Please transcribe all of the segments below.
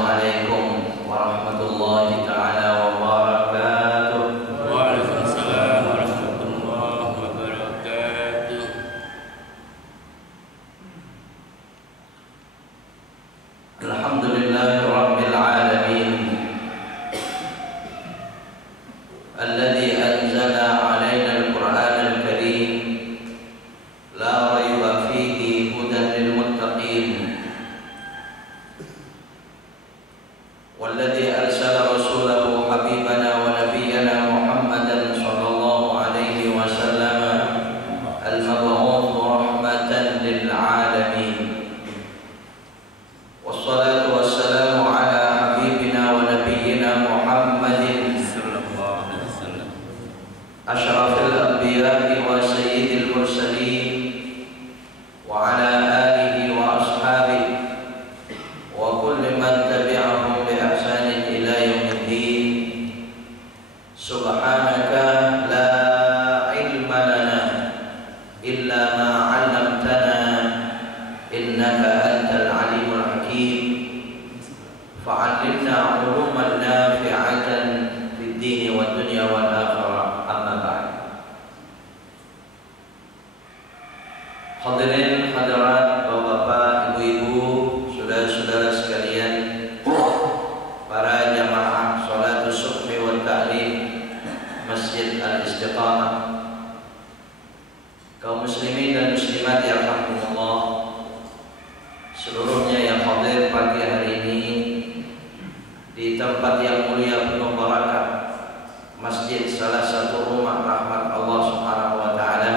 Assalamualaikum warahmatullahi taala wabarakatuh. Waalaikumsalam warahmatullahi wabarakatuh. Alhamdulillahi rabbil alamin alladzi anzala 'alaina al-Qur'ana al-karim la raiba fihi hudan lil muttaqin والذي أرسل رسوله حبيبنا ونبينا محمدا صلى الله عليه وسلم المبعوث رحمة للعالمين والصلاة والسلام على حبيبنا ونبينا محمد صلى الله عليه وسلم أشرف الأنبياء وسيد المرسلين وعلى آله وأصحابه وكل من تبعهم بإحسان إلى يوم الدين. سبحانك لا علم لنا إلا ما علمتنا إنك أنت العليم الحكيم فعلمنا علوما نافعة في الدين والدنيا والآخرة. أما بعد. Hadirin hadirat bapak-bapak, ibu-ibu, saudara-saudara sekalian, para jamaah sholatus subhi wa ta'lim Masjid Al-Istiqamah, kaum muslimin dan muslimat yang rahmatullah, seluruhnya yang hadir pagi hari ini di tempat yang mulia penuh barakah, masjid salah satu rumah rahmat Allah Subhanahu wa taala,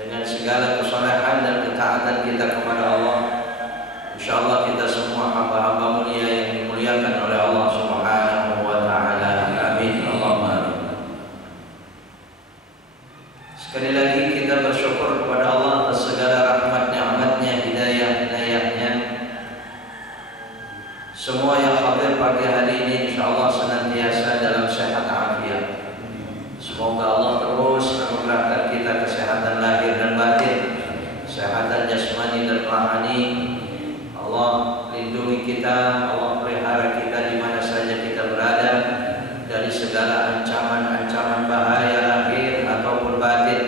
dengan segala kesalehan dan ketaatan kita kepada Allah. Insyaallah kita semua hamba-hamba mulia yang dimuliakan oleh Allah Subhanahu wa taala. Amin. Allahumma amin. Sekali lagi kita bersyukur kepada Allah atas segala rahmat, nikmatnya, hidayah-hidayahnya. Semua yang hadir pagi hari ini insyaallah senantiasa dalam sehat afiat. Semoga Allah terus menganugerahkan kita kesehatan lahir dan batin, kesehatan jasmani dan rohani. Allah lindungi kita, Allah pelihara kita di mana saja kita berada dari segala ancaman-ancaman bahaya lahir ataupun batin.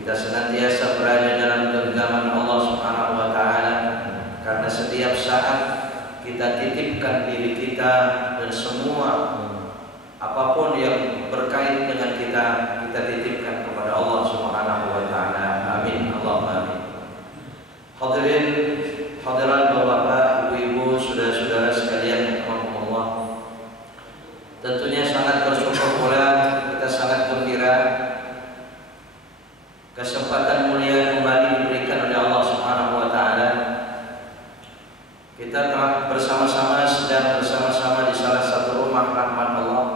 Kita senantiasa berada dalam genggaman Allah Subhanahu wa taala, karena setiap saat kita titipkan diri kita dan semua apapun yang berkait dengan kita titipkan kepada Allah Subhanahu wa taala. Amin. Allahumma amin. Hadirin hadirat bapak-bapak, ibu-ibu, saudara-saudara sekalian rahimakumullah. Tentunya sangat bersyukur pula, kita sangat gembira kesempatan mulia kembali diberikan oleh Allah Subhanahu wa taala. Kita telah sedang bersama-sama di salah satu rumah rahmat Allah.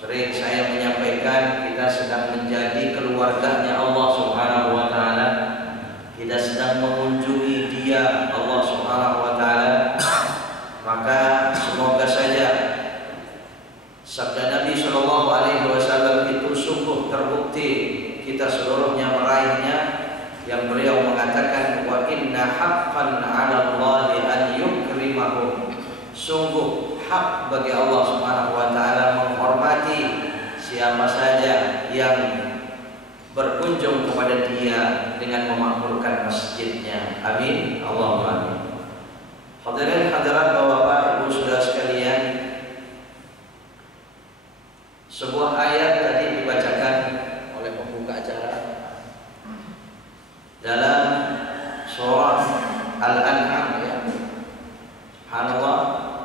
Sering saya menyampaikan kita sedang menjadi keluarganya Allah Subhanahu wa taala. Kita sedang mengunjungi Dia Allah Subhanahu wa taala. Maka semoga saja sabda Nabi sallallahu alaihi wasallam itu sungguh terbukti kita seluruhnya meraihnya, yang beliau mengatakan wa inna haqqan 'ala Allahi an yukrimahum. Sungguh hak bagi Allah Subhanahu wa taala menghormati siapa saja yang berkunjung kepada Dia dengan memakmurkan masjidnya. Amin. Allahumma amin. Hadirin hadirat bapak-bapak, ibu saudara sekalian, sebuah ayat tadi dibacakan oleh pembuka acara dalam surah Al-An'am, ya. Subhanallah,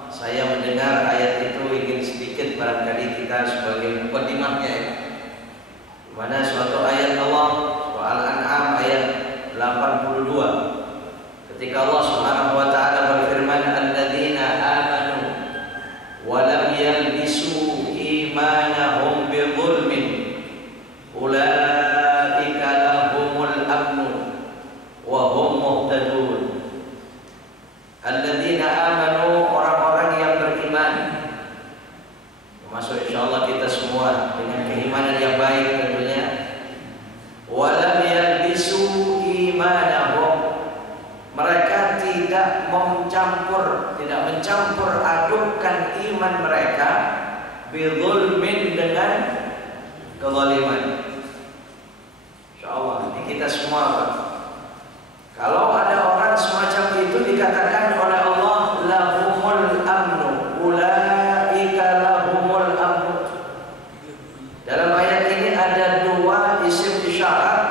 saya mendengar ayat itu ingin sedikit barangkali kita sebagai mukadimahnya, ya. Mana suatu ayat Allah, surah Al-An'am ayat 82, ketika Allah Subhanahu wa taala berfirman, alladzina amanu wa lam yalbisu imanahum bidzulmin ulaika lahumul amnu wa hum muhtadun. Alladzina amanu, orang-orang yang beriman, tidak mencampur adukkan iman mereka bidzulmin dengan kezaliman. Insyaallah ini kita semua Pak. Kalau ada orang semacam itu dikatakan oleh Allah lahumul amnu, ulaika lahumul amnu. Dalam ayat ini ada dua isim isyarat,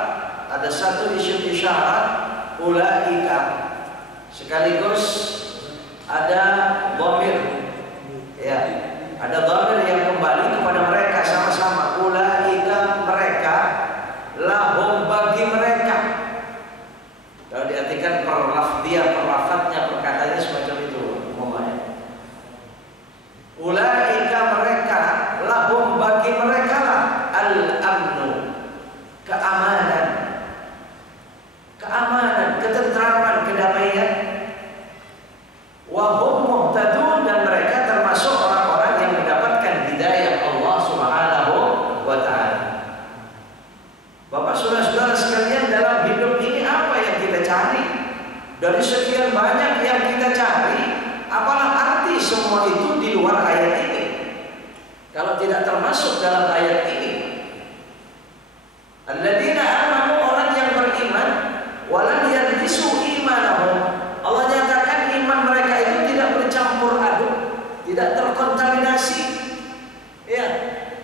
ada satu isim isyarat ulaika, sekaligus ada dhamir, ya, ada dhamir yang kembali kepada mereka sama-sama. Ulaika mereka, lahum bagi mereka. Kalau diartikan perlafatnya, perkataannya semacam itu umpamanya. Ulaika mereka, lahum bagi mereka lah al-amnu, keamanan, ketentraman, kedamaian. Wa hum muhtadun, dan mereka termasuk orang-orang yang mendapatkan hidayah Allah Subhanahu wa taala. Bapak saudara-saudara sekalian, dalam hidup ini apa yang kita cari? Dari sekian banyak yang kita cari, apalah arti semua itu di luar ayat ini? Kalau tidak termasuk dalam ayat ini. Alladzina amanu, orang yang beriman, walam yalbisu imanahum. Allah nyatakan iman mereka itu tidak bercampur aduk, tidak terkontaminasi, ya,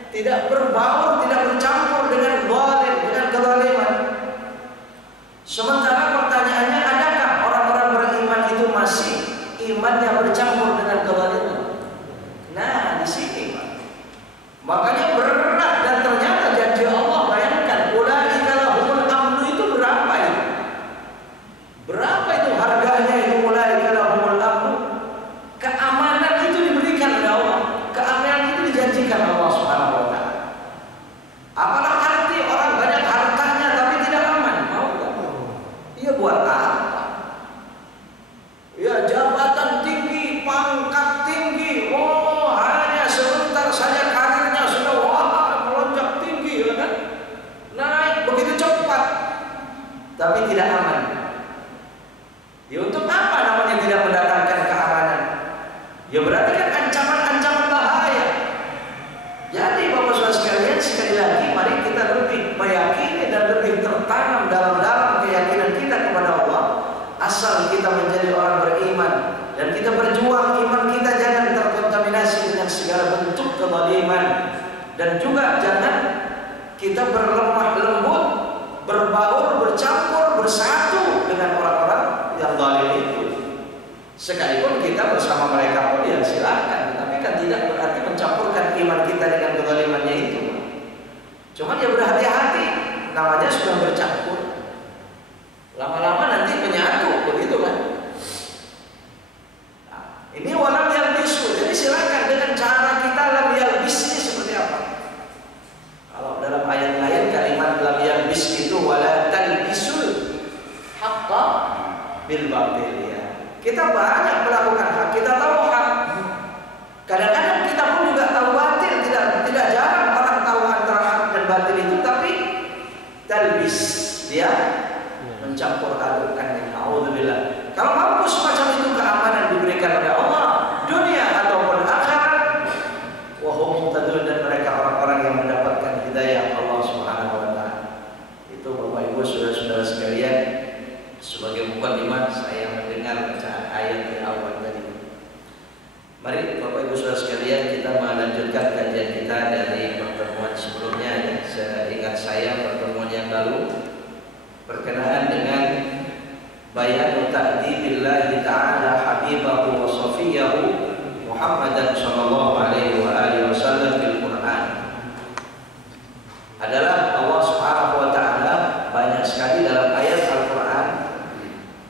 tidak berbaur, tidak bercampur dengan zalim, dengan kezaliman. Sementara pertanyaannya, adakah orang-orang beriman itu masih iman yang bercampur dengan kezaliman? Nah, di sini Pak. Makanya berat, dan ternyata janji Allah, bayangkan, ulaika lahumul amnu itu berapa itu? Berapa itu harganya itu ulaika lahumul amnu? Keamanan itu diberikan oleh Allah. Keamanan itu dijanjikan Allah Subhanahu wa taala. Apalah arti orang banyak hartanya tapi tidak aman? Mau enggak? Iya, buat apa? Ya, jabatan tinggi, pangkat tinggi, oh hanya sebentar saja karirnya sudah wah melonjak tinggi, ya kan? Naik begitu cepat, tapi tidak aman. Ya, untuk apa namanya tidak mendatangkan keamanan? Ya berarti kan ancaman-ancaman bahaya. Jadi Bapak Saudara sekalian, sekali lagi mari kita lebih meyakini dan lebih tertanam dalam keyakinan kita kepada Allah. Asal kita menjadi orang beriman dan kita berjuang, iman kita jangan terkontaminasi dengan segala bentuk kezaliman, dan juga jangan kita berlemah lembut, berbaur, bercampur, bersatu dengan orang-orang yang zalim itu. Sekalipun kita bersama mereka pun ya silakan, tapi kan tidak berarti mencampurkan iman kita dengan kezalimannya itu. Cuman ya berhati-hati, namanya sudah bercampur, lama-lama nanti menyatu, begitu kan? Nah, ini walam yalbisu, jadi silakan dengan cara kita lam yalbis ini seperti apa? Kalau dalam ayat lain kalimat lam yalbis itu wala talbisul haqqa bil batil, ya. Kita banyak melakukan hak, kita tahu hak. Kadang-kadang kita pun juga tahu batil, tidak jarang orang tahu antara hak dan batil itu, tapi talbis, dia mencampur adukkan. Alhamdulillah. Kalau mampu semacam itu, keamanan diberikan oleh Allah, dunia ataupun akhirat. Wa hum muhtadun, dan mereka orang-orang yang mendapatkan hidayah Allah Subhanahu wa taala. Itu Bapak Ibu saudara-saudara sekalian, sebagai mukadimah saya mendengar bacaan ayat di awal tadi. Mari Bapak Ibu saudara sekalian, kita melanjutkan kajian kita dari pertemuan sebelumnya. Seingat saya pertemuan yang lalu berkenaan dengan bayan ta'dibillahi ta'ala habibahu wa safiyahu Muhammadan sallallahu alaihi wa alihi wasallam bil Quran. Adalah Allah Subhanahu wa taala banyak sekali dalam ayat Al-Qur'an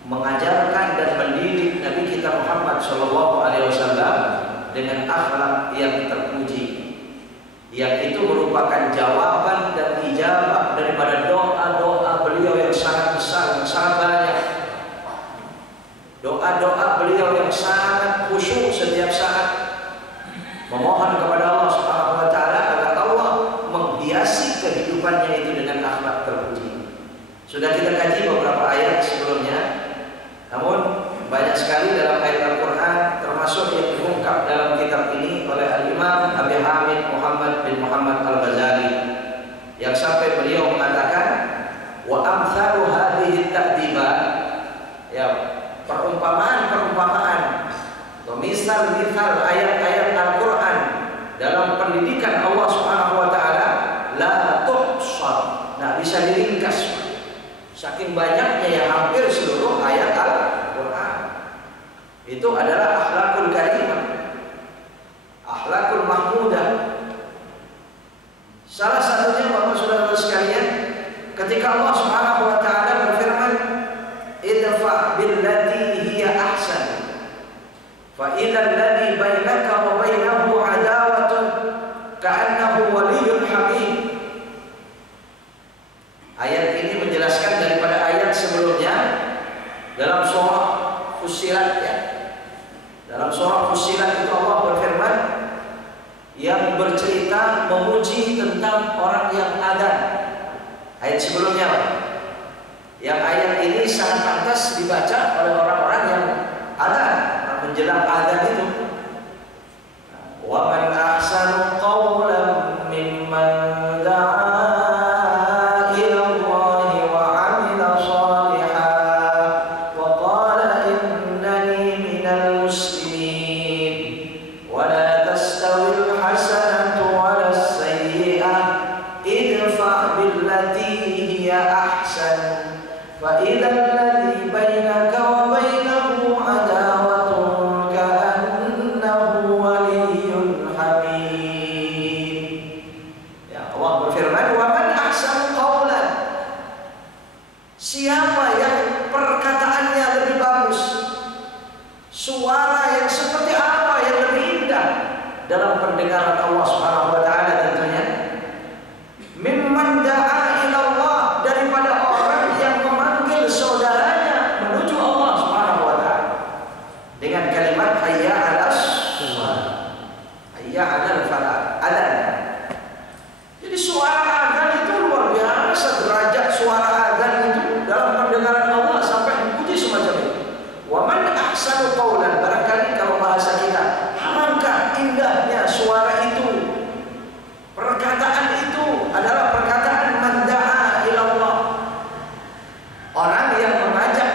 mengajarkan dan mendidik Nabi kita Muhammad sallallahu alaihi wasallam dengan akhlak yang terpuji, yang itu merupakan jawaban dan ijabah daripada doa-doa beliau yang sangat besar, yang sangat banyak. Doa-doa beliau yang sangat khusyuk setiap saat, memohon kepada Allah Subhanahu wa taala agar Allah menghiasi kehidupannya itu dengan akhlak terpuji. Sudah kita kaji beberapa ayat sebelumnya, namun banyak sekali dalam ayat Al-Qur'an misal-misal ayat-ayat Al-Quran dalam pendidikan Allah Subhanahu wa Ta'ala la tuhsar, nah bisa diringkas saking banyaknya yang hampir seluruh ayat Al-Quran. Itu adalah akhlakul karimah, akhlakul mahmudah. Salah satunya Bapak Saudara sekalian, ketika Allah Subhanahu wa Ta'ala berfirman idfa' billati hiya ahsan fa idzal ladzi bainaka wa bainahu adawatun ka'annahu waliyyun hamim. Ayat ini menjelaskan daripada ayat sebelumnya dalam surah Fussilat ya. Dalam surah Fussilat itu Allah berfirman yang bercerita memuji tentang orang yang adzan. Ayat sebelumnya, yang ayat ini sangat pantas dibaca oleh orang-orang yang adzan, menjelang adzan itu. Wa man ahsanu qawlan mimman da'a ila Allah wa 'amila shalihan wa qala innani minal muslimin wa la tastawil hasanatu wa la sayyi'ah idfa' billati hiya ahsan fa idzal ladzi bainaka wa bainahu adawatun ka'annahu waliyyun hamim. Ya, Allah berfirman wa man ahsanu qawlan, siapa yang perkataannya lebih bagus, suara yang seperti apa yang lebih indah dalam pendengaran Allah Subhanahu wa Ta'ala tentunya, mimman da'a ila Allah, daripada orang yang memanggil saudaranya menuju Allah Subhanahu wa Ta'ala dengan kalimat hayya 'alas shalah, hayya 'alal falah, adzan. Jadi suara adzan itu luar biasa, derajat suara adzan itu dalam pendengaran Allah sampai dipuji semacam itu. Wa man ahsanu qawlan, barangkali kalau bahasa kita, alangkah indahnya suara itu, perkataan itu adalah perkataan man da'a ila Allah, orang yang mengajak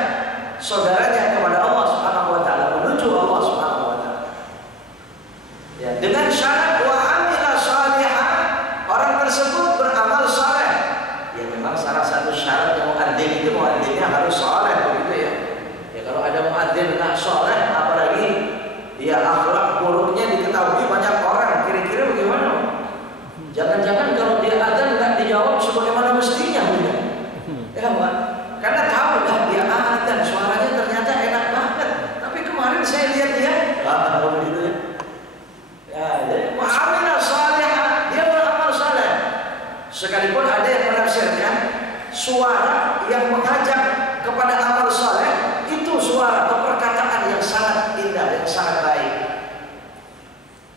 saudaranya kepada Allah Subhanahu wa Ta'ala, menuju Allah Subhanahu wa Ta'ala ya, dengan syarat wa 'amila shalihan, orang tersebut beramal saleh. Ya memang salah satu syarat yang muadzin itu, muadzinnya harus saleh begitu ya. Ya kalau ada muadzin enggak saleh, apalagi dia akhlak buruknya diketahui banyak orang, kira-kira bagaimana? Jangan-jangan kalau dia adzan enggak dijawab sebagaimana mestinya, ya Pak. Karena tahu lah dia adzan, suaranya ternyata enak banget. Tapi kemarin saya lihat dia, begitu ya. Ya, jadi mu'amila salihah, dia beramal saleh. Sekalipun ada yang menafsirkan suara yang mengajak kepada amal saleh itu suara atau perkataan yang sangat indah, yang sangat baik.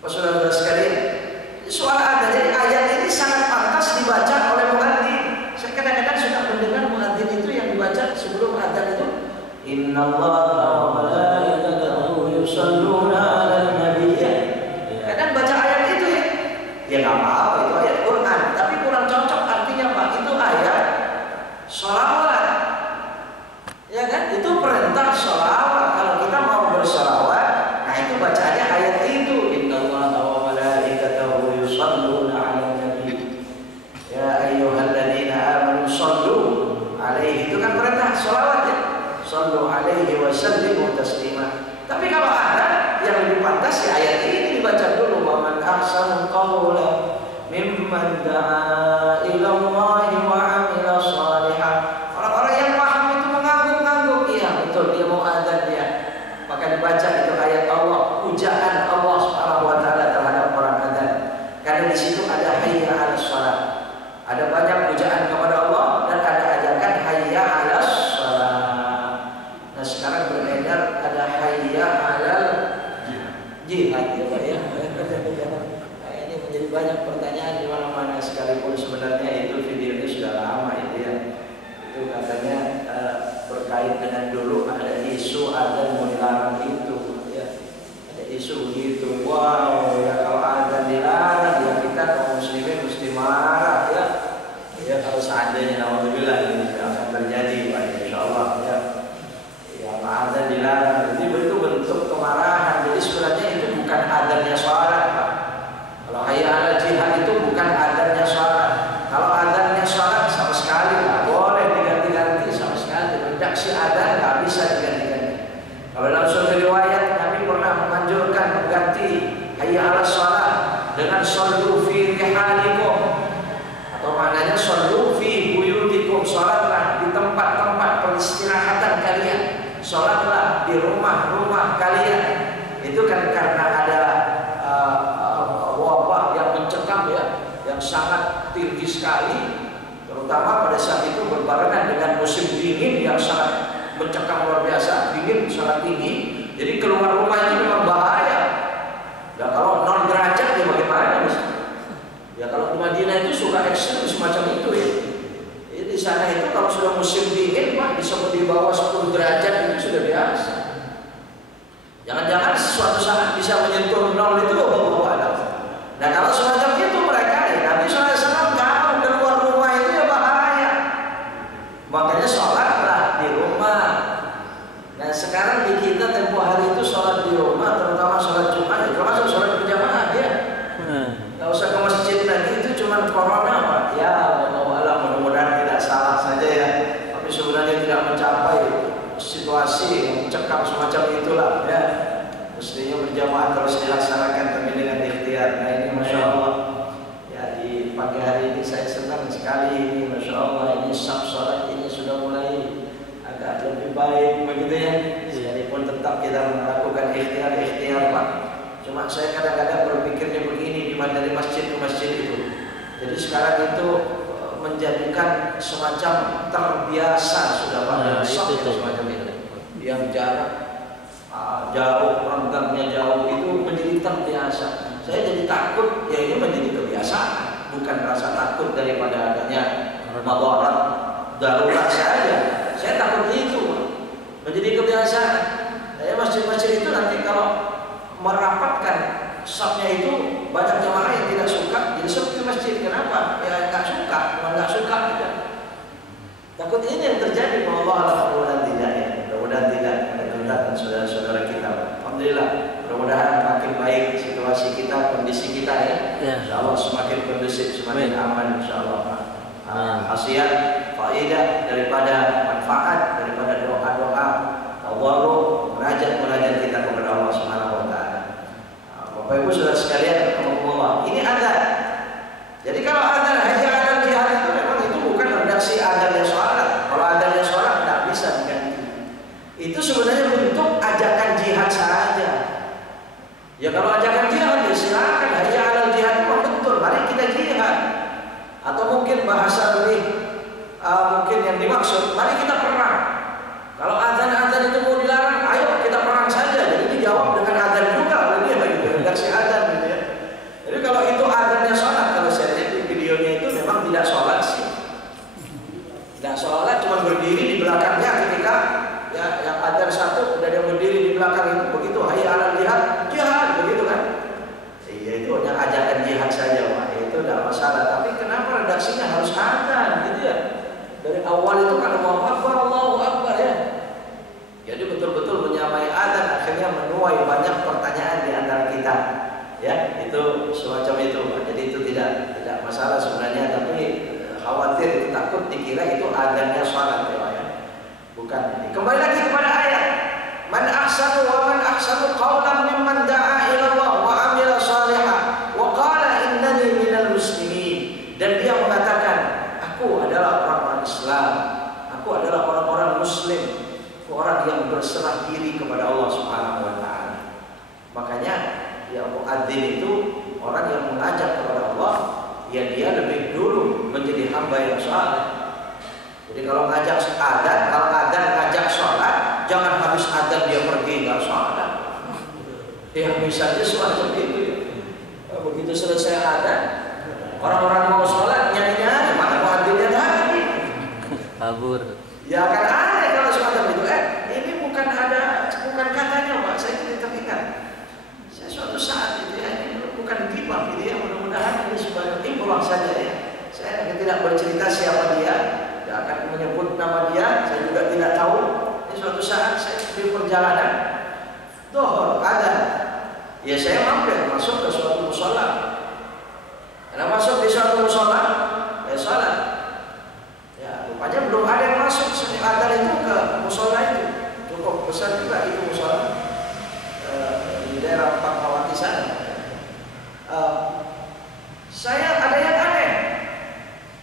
Saudara-saudara sekalian, suara adzan, jadi ayat ini sangat pantas dibaca oleh muadzin. Saya kadang-kadang suka mendengar muadzin itu yang dibaca sebelum adzan itu, innallaha wa malaikatahu yusholluna 'alan nabiy. Kadang baca ayat itu ya, ya nggak apa-apa, itu ayat Quran, tapi kurang cocok artinya Pak, itu ayat sholawat, ya kan? Itu perintah sholawat. Kalau kita mau bersholawat, nah itu bacaannya ayat itu, innallaha wa malaikatahu yusholluna 'alan nabiy ya ayyuhalladzina amanu shollu 'alaihi, itu kan perintah sholawat ya, shollu 'alaihi wa sallimu taslima. Tapi kalau ada yang lebih pantas ya ayat ini dibaca dulu, wa man ahsanu qawlan mimman da'a ila Allah wa 'amila shalihan. Orang-orang yang paham itu mengangguk-angguk, iya betul dia mau adzan dia, maka dibaca itu ayat Allah, pujaan Allah Subhanahu wa Ta'ala terhadap orang adzan. Karena di situ ada hayya 'alas shalah, ada banyak pujaan kepada Allah dan ada ajakan hayya 'alas shalah. Nah sekarang beredar ada hayya 'alal jihad ya Pak ya. Nah, ini menjadi banyak pertanyaan di mana-mana, sekalipun sebenarnya itu videonya sudah lama itu ya. Itu katanya berkait dengan dulu ada isu adzan mau dilarang itu ya. Ada isu begitu. Wow, ya kalau adzan dilarang ya kita kaum muslimin mesti marah ya. Ya kalau seandainya alhamdulillah ini akan terjadi Pak insyaallah ya. Ya adzan dilarang, jadi itu bentuk kemarahan. Jadi sebenarnya adanya sholat, Pak. Kalau hayya 'alal jihad itu bukan adanya sholat. Kalau adanya sholat sama sekali nggak boleh diganti-ganti, sama sekali. Redaksi adzan nggak bisa diganti-ganti. Kalau dalam suatu riwayat Nabi pernah menganjurkan mengganti hayya 'alal sholat dengan shollu fi rihalikum, atau maknanya shollu fi buyutikum, sholatlah di tempat-tempat peristirahatan kalian, sholatlah di rumah-rumah kalian. Itu kan karena ada wabah yang mencekam ya, yang sangat tinggi sekali, terutama pada saat itu berbarengan dengan musim dingin yang sangat mencekam luar biasa, dingin sangat tinggi. Jadi keluar rumah itu memang bahaya. Ya kalau 0 derajat ya bagaimana Mas? Ya kalau di Madinah itu suka ekstrim semacam itu ya. Jadi di sana itu kalau sudah musim dingin Pak, bisa di bawah 10 derajat itu sudah biasa. Jangan-jangan suatu saat bisa menyentuh 0 itu Allah. Nah kalau semacam itu mereka ya Nabi SAW kalau keluar rumah itu ya bahaya. Makanya sholatlah di rumah. Nah sekarang di kita tempoh hari itu sholat di rumah, terutama sholat Jumat, termasuk sholat berjamaah ya. Nggak usah ke masjid lagi, itu cuma corona Pak. Ya Allah, mudah-mudahan tidak salah saja ya. Tapi sebenarnya tidak mencapai situasi yang mencekam semacam itulah ya. Mestinya berjamaah terus dilaksanakan tapi dengan ikhtiar. Nah ini Masya Allah ya, di pagi hari ini saya senang sekali ini Masya Allah, ini sab sholat ini sudah mulai agak lebih baik begitu ya. Sekalipun tetap kita melakukan ikhtiar Pak. Cuma saya kadang-kadang berpikirnya begini, dari masjid ke masjid itu. Jadi sekarang itu menjadikan semacam terbiasa sudah pada itu semacam itu. Yang jarak jauh, renggangnya jauh itu menjadi terbiasa. Saya jadi takut, ya ini menjadi kebiasaan, bukan rasa takut daripada adanya madarat darurat saja. Saya takut itu menjadi kebiasaan. Saya masjid-masjid itu nanti kalau merapatkan safnya itu banyak jamaah yang tidak suka, jadi seperti masjid. Kenapa? Ya nggak suka, cuma nggak suka aja. Takut ini yang terjadi. Mudah-mudahan tidak ya. Mudah-mudahan tidak. Dan saudara-saudara kita, alhamdulillah, mudah-mudahan makin baik situasi kita, kondisi kita ya. Insyaallah semakin kondusif, semakin aman insyaallah. Khasiat, faedah daripada manfaat daripada doa-doa, tawadhu, munajat kita kepada Allah Subhanahu wa taala. Bapak Ibu saudara sekalian, rahimakumullah. Ini adzan. Jadi kalau adzan hayya 'alal jihad itu memang itu bukan redaksi adzannya sholat. Kalau adzannya sholat tidak bisa diganti. Itu sebenarnya bentuk ajakan jihad saja. Ya kalau ajakan jihad ya silakan, hayya 'alal jihad itu betul, mari kita jihad. Atau mungkin bahasa lebih mungkin yang dimaksud, mari kita perang. Kalau adzan-adzan itu mau dilarang, ayo kita perang saja. Jadi dijawab dengan adzan juga, ini bagi redaksi adzan gitu ya. Jadi kalau itu adzannya sholat, kalau saya lihat di videonya itu memang tidak sholat sih. Tidak sholat, cuma berdiri di belakangnya ketika ya, yang adzan satu dan yang berdiri di belakang itu begitu hayya 'alal jihad, jihad begitu kan? Iya itu hanya ajakan jihad saja Pak, itu tidak masalah. Tapi kenapa redaksinya harus adzan gitu ya? Dari awal itu kan Allahu Akbar ya. Jadi betul-betul menyamai adzan, akhirnya menuai banyak pertanyaan di antara kita. Ya, itu semacam itu. Jadi itu tidak masalah sebenarnya, tapi khawatir, takut dikira itu adzannya salat ya. Bukan. Kembali lagi kepada ayat. Man ahsanu wa man ahsanu qawlan mimman da'a ila Allah wa amila shalihan wa qala innani minal muslimin. Dan dia mengatakan, aku adalah orang-orang Islam, aku adalah orang-orang muslim, orang yang berserah diri kepada Allah Subhanahu wa taala. Makanya ya muadzin itu orang yang mengajak kepada Allah, ya dia lebih dulu menjadi hamba yang saleh. Jadi kalau ngajak adzan, kalau adzan ngajak sholat, jangan habis adzan dia pergi nggak sholat. Ya misalnya semacam itu ya. Begitu selesai adzan, orang-orang mau sholat nyari-nyari mana muadzinnya tadi. Kabur. Ya akan aneh kalau semacam itu. Ini bukan katanya Pak, saya tidak teringat. Saya suatu saat itu ya, ini bukan gibah gitu ya. Mudah-mudahan ini sebagai timbulan saja ya. Saya tidak bercerita siapa dia. Tidak akan menyebut nama dia, saya juga tidak tahu. Ini suatu saat saya di perjalanan, dohor ada, ya saya mampir sana. Saya ada yang aneh.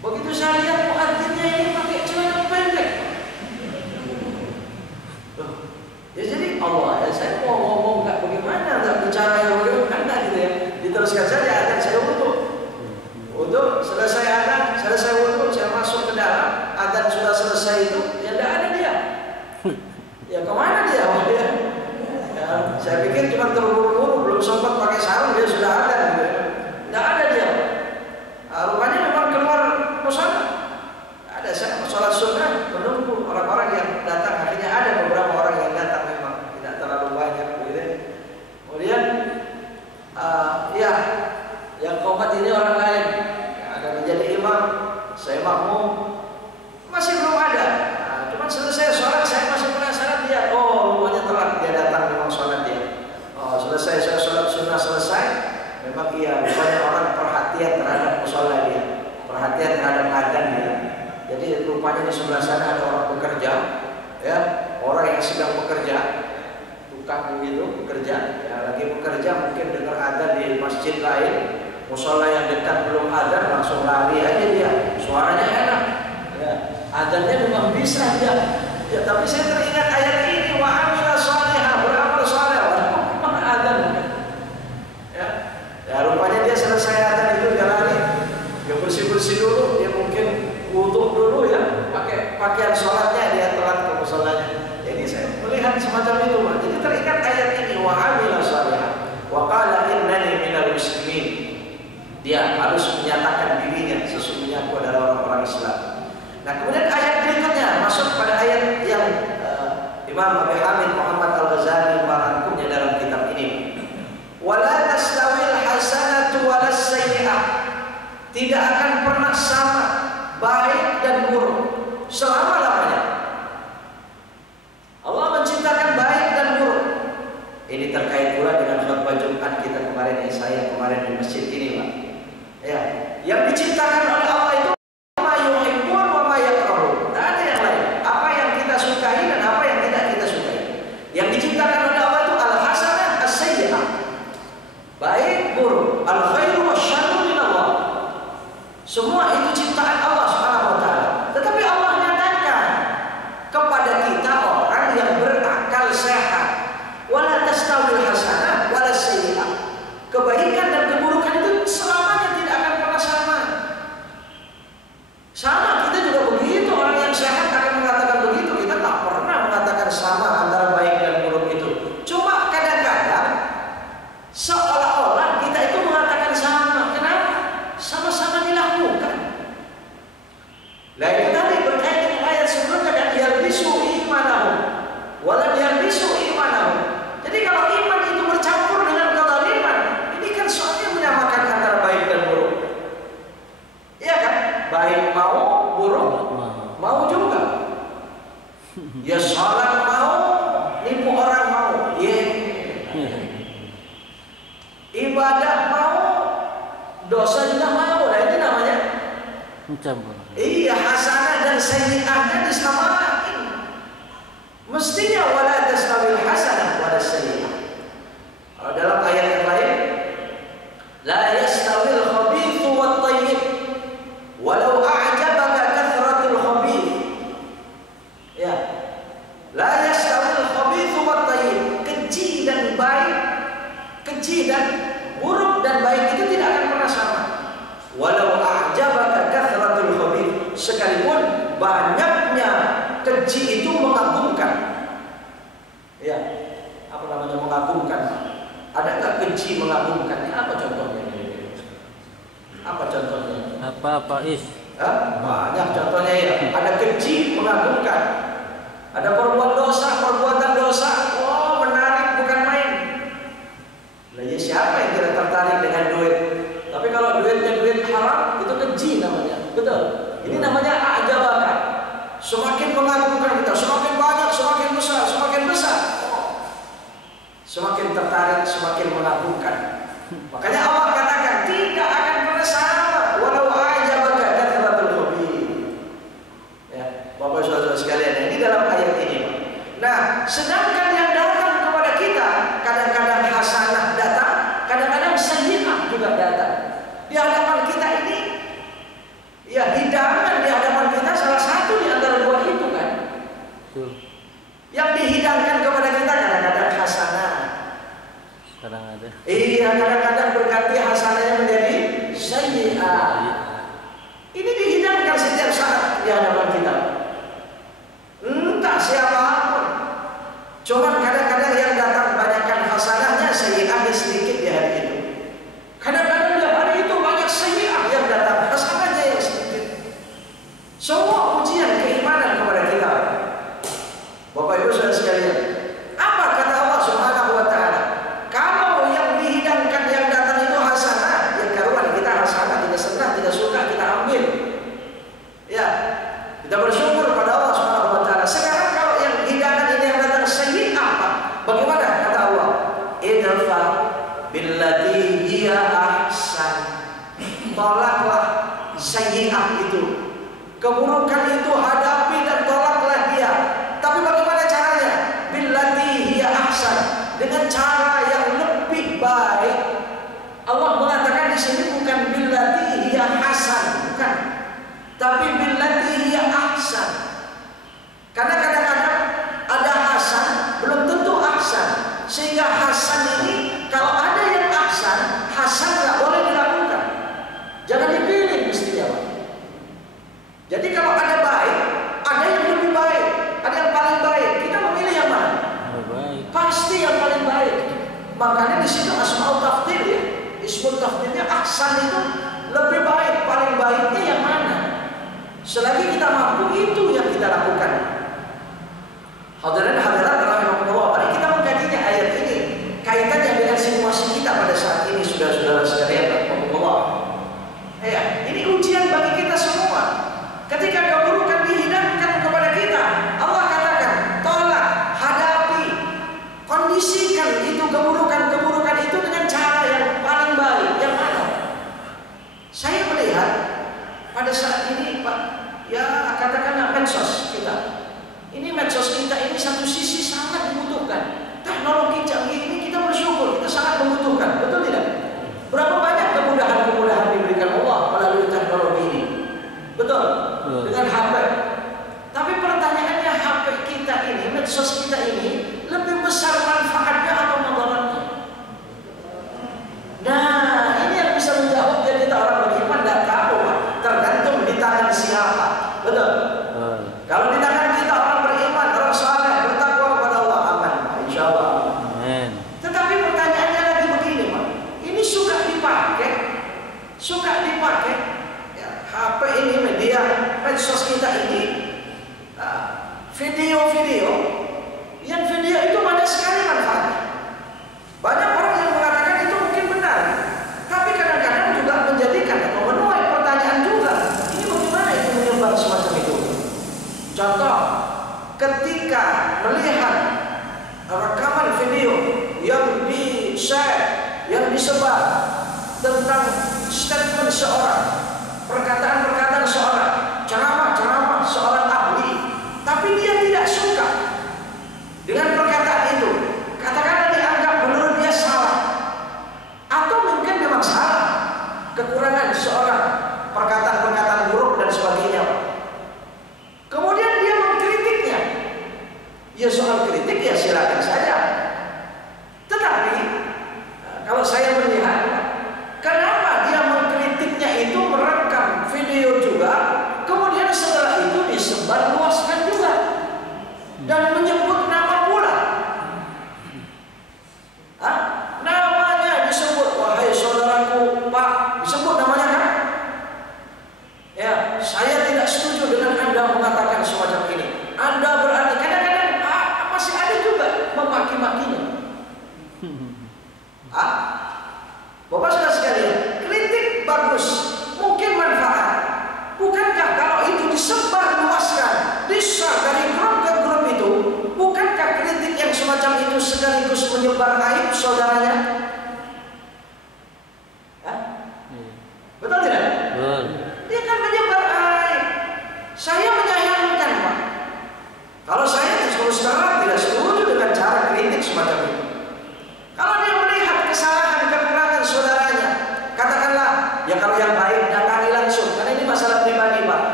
Begitu saya lihat muadzinnya ini pakai celana pendek. Ya jadi Allah ya, saya mau ngomong nggak bagaimana, nggak bicara yang bagaimana gitu ya. Diteruskan saja akan saya wudu. Selesai adan, selesai wudu, saya masuk ke dalam. Adan sudah selesai itu, ya tidak ada dia. Ya kemana dia? Ya, saya pikir cuma terburu-buru, belum sempat pakai sarung dia sudah ada. Gitu. Tidak ada dia. Rupanya memang keluar musola. Ada saya sholat sunnah menunggu orang-orang yang datang. Akhirnya ada beberapa orang yang datang memang tidak terlalu banyak. Gitu. Kemudian ya yang qomat ini orang lain yang ada menjadi imam, saya makmum, masih belum ada. Cuman selesai sholat saya masih penasaran dia. Oh, rupanya telat dia datang memang sholat dia. Oh, selesai saya sholat sunnah selesai, memang iya rupanya orang perhatian terhadap musola dia, perhatian terhadap adzan dia. Jadi rupanya di sebelah sana ada orang bekerja, ya orang yang sedang bekerja, tukang begitu bekerja, ya lagi bekerja mungkin dengar adzan di masjid lain. Musola yang dekat belum ada, langsung lari aja dia. Suaranya enak, ya. Adzannya memang bisa dia. Ya, tapi saya teringat ayat ini, wa amila shalihah, beramal saleh. Mana adzan? Ya, rupanya dia selesai adzan itu dia lari, dia bersih-bersih dulu, dia mungkin wudu dulu ya, pakai pakaian sholatnya dia telat ke musolanya. Jadi saya melihat semacam itu, Pak. Jadi teringat ayat ini, wa amila shalihah, wa qala innani minal muslimin. Dia harus menyatakan dirinya sesungguhnya aku adalah orang-orang Islam. Nah kemudian ayat berikutnya masuk pada ayat yang Imam Abi Hamid Muhammad Al-Ghazali merangkumnya dalam kitab ini. Wala tastawil hasanatu walas sayyi'ah. Tidak akan pernah sama baik dan buruk selama-lamanya. Allah menciptakan baik dan buruk. Ini terkait pula dengan khutbah Jumat kita kemarin, saya kemarin di masjid ini, Pak. Ya, yang diciptakan oleh Allah itu ma yuhibbun wa ma yakrahun. Tidak ada yang lain. Apa yang kita sukai dan apa yang tidak kita sukai. Yang diciptakan oleh Allah itu al-hasanah as-sayyi'ah. Baik buruk, al-khairu wasyarru min Allah. Semua itu ciptaan Allah Subhanahu wa taala. Tetapi Allah nyatakan kepada kita orang yang berakal sehat. Wala tastawil hasanah wala sayyi'ah. Kebaikan dan keburukan itu selamanya tidak akan pernah sama. Sama kita juga begitu, orang yang sehat akan mengatakan begitu. Kita tak pernah mengatakan sama antara baik dan buruk itu. Cuma kadang-kadang seolah-olah kita itu mengatakan sama. Kenapa? Sama-sama dilakukan. Lah itu tadi berkaitan dengan ayat sebelumnya kan, yalbisu imanahum walam yalbisu imanahum. Jadi kalau iman itu bercampur dengan kezaliman, ini kan soalnya menyamakan antara baik dan buruk. Iya kan? Baik mau, buruk mau juga. Ya sholat mau, nipu orang mau. Ibadah mau, dosa juga mau. Nah ini namanya mencampur. iya, hasanah dan sayyi'ahnya disamakan. Mestinya wala tastawil hasanah wala sayyi'ah. Kalau dalam ayat yang lain, la yastawil khabithu wat thayyib walau a'jabaka kathratul khabith. Ya. La yastawil khabithu wat thayyib. Keji dan baik, keji dan buruk dan baik itu tidak akan pernah sama. Walau a'jabaka kathratul khabith. Sekalipun banyaknya keji itu mengagumkan. Ya, apa namanya mengagumkan? Ada nggak keji mengagumkan? Apa contohnya? Apa contohnya? Apa is? Banyak contohnya ya. Ada keji mengagumkan. Ada perbuatan dosa. Oh, menarik bukan main. Lah ya siapa yang tidak tertarik dengan duit? Tapi kalau duitnya duit haram, itu keji namanya. Betul. Ini namanya a'jabaka. Semakin mengagumkan kita, semakin banyak, semakin besar. Semakin tertarik, semakin mengagumkan. Makanya Allah katakan tidak akan pernah sama walau a'jabaka kathratul khabith. Ya, Bapak Saudara sekalian, ini dalam ayat ini. Nah, sedangkan yang datang kepada kita kadang-kadang hasanah datang, juga datang. Di hadapan kita ini, ya hidangan di hadapan kita salah satu di antara dua itu kan. Yang dihidangkan kepada kita kadang-kadang hasanah. Sekarang ada. Iya, kadang-kadang berganti hasanahnya menjadi sayyi'ah. Ini dihidangkan setiap saat di hadapan kita. Entah siapapun. Cuman kadang-kadang yang datang banyakkan hasanahnya, sayyi'ahnya sedikit di hari itu. Kadang-kadang di hari itu banyak sayyi'ah yang datang, hasanahnya yang sedikit. Semua ujian keimanan kepada kita. Bapak Ibu saudara sekalian, apa kata Allah Subhanahu wa taala? Kalau yang dihidangkan yang datang itu hasanah, ya karuan kita hasanah, tidak senang, tidak suka, kita ambil. Ya, kita bersyukur pada Allah Subhanahu wa taala. Sekarang kalau yang hidangan ini yang datang sayyi'ah, apa? Bagaimana kata Allah? Idfa billati hiya ahsan. Tolaklah sayyi'ah itu. Keburukan itu hadapi dan tolaklah dia. Tapi bagaimana caranya? Billati hiya ahsan, dengan cara yang lebih baik. Allah mengatakan di sini bukan billati hiya hasan, bukan. Tapi billati hiya ahsan. Karena kadang-kadang ada hasan belum tentu ahsan. Sehingga hasan ini kalau ada yang ahsan, hasan nggak boleh dilakukan. Jangan dipilih mestinya. Jadi kalau ada baik, ada yang lebih baik, ada yang paling baik. Kita memilih yang mana? Pasti yang paling baik. Makanya di situ asmaul tafdil ya. Ismul tafdilnya ahsan itu lebih baik, paling baiknya yang mana? Selagi kita mampu itu yang kita lakukan. Hadirin hadirat rahimakumullah, mari kita mengkajinya ayat ini. Kaitannya dengan situasi kita pada saat ini, saudara-saudara sekalian rahimakumullah. Ya, ini ujian bagi kita semua. Ketika keburukan dihidangkan kepada kita, Allah katakan, tolak, hadapi, kondisikan itu keburukan-keburukan itu dengan cara yang paling baik. Yang mana? Saya melihat pada saat ini, Pak, ya katakanlah medsos kita. Ini medsos kita ini satu sisi sangat dibutuhkan. Teknologi canggih ini kita bersyukur, kita sangat membutuhkan. Betul tidak? Berapa banyak kemudahan-kemudahan diberikan Allah melalui teknologi ini? Betul? Dengan HP. Tapi pertanyaannya, HP kita ini, medsos kita ini, lebih besar manfaatnya atau mudaratnya? Nah, ini yang bisa menjawab. Jadi kita orang beriman tidak tahu, Pak. Tergantung di tangan siapa. Betul? Kalau di tangan kita orang beriman, orang saleh, bertakwa kepada Allah, aman, insya Allah. Tetapi pertanyaannya lagi begini, Pak. Ini suka dipakai ya, HP ini, media medsos kita ini, video-video, yang video itu banyak sekali manfaatnya. Banyak orang yang mengatakan itu mungkin benar, tapi kadang-kadang juga menjadikan atau menuai pertanyaan juga. Ini bagaimana itu menyebar semacam itu? Contoh, ketika melihat rekaman video yang di-share, yang disebar tentang statement seorang, perkataan-perkataan seorang, ceramah-ceramah seorang ahli, tapi dia tidak suka dengan perkataan itu, katakanlah dianggap menurut dia salah, atau mungkin memang salah, kekurangan seorang, perkataan-perkataan buruk dan sebagainya. Kemudian dia mengkritiknya. Ya soal kritik ya silakan saja. Tetapi kalau saya melihat, kenapa dia mengkritiknya itu merekam video juga, kemudian setelah itu disebar luaskan juga dan menyebut nama pula. Namanya disebut, wahai saudaraku Pak, disebut namanya kan? Ya, saya tidak setuju dengan Anda mengatakan semacam ini. Anda berarti kadang-kadang masih ada juga memaki-makinya. Bapak saudara sekalian, kritik bagus, mungkin manfaat. Bukankah kalau itu disebar luaskan, di-share dari grup ke grup itu, bukankah kritik yang semacam itu sekaligus menyebar aib saudaranya? Betul tidak? Betul. Dia kan menyebar aib. Saya menyayangkan, Pak. Kalau saya terus terang tidak setuju dengan cara kritik semacam itu. Kalau dia melihat kesalahan kekurangan saudaranya,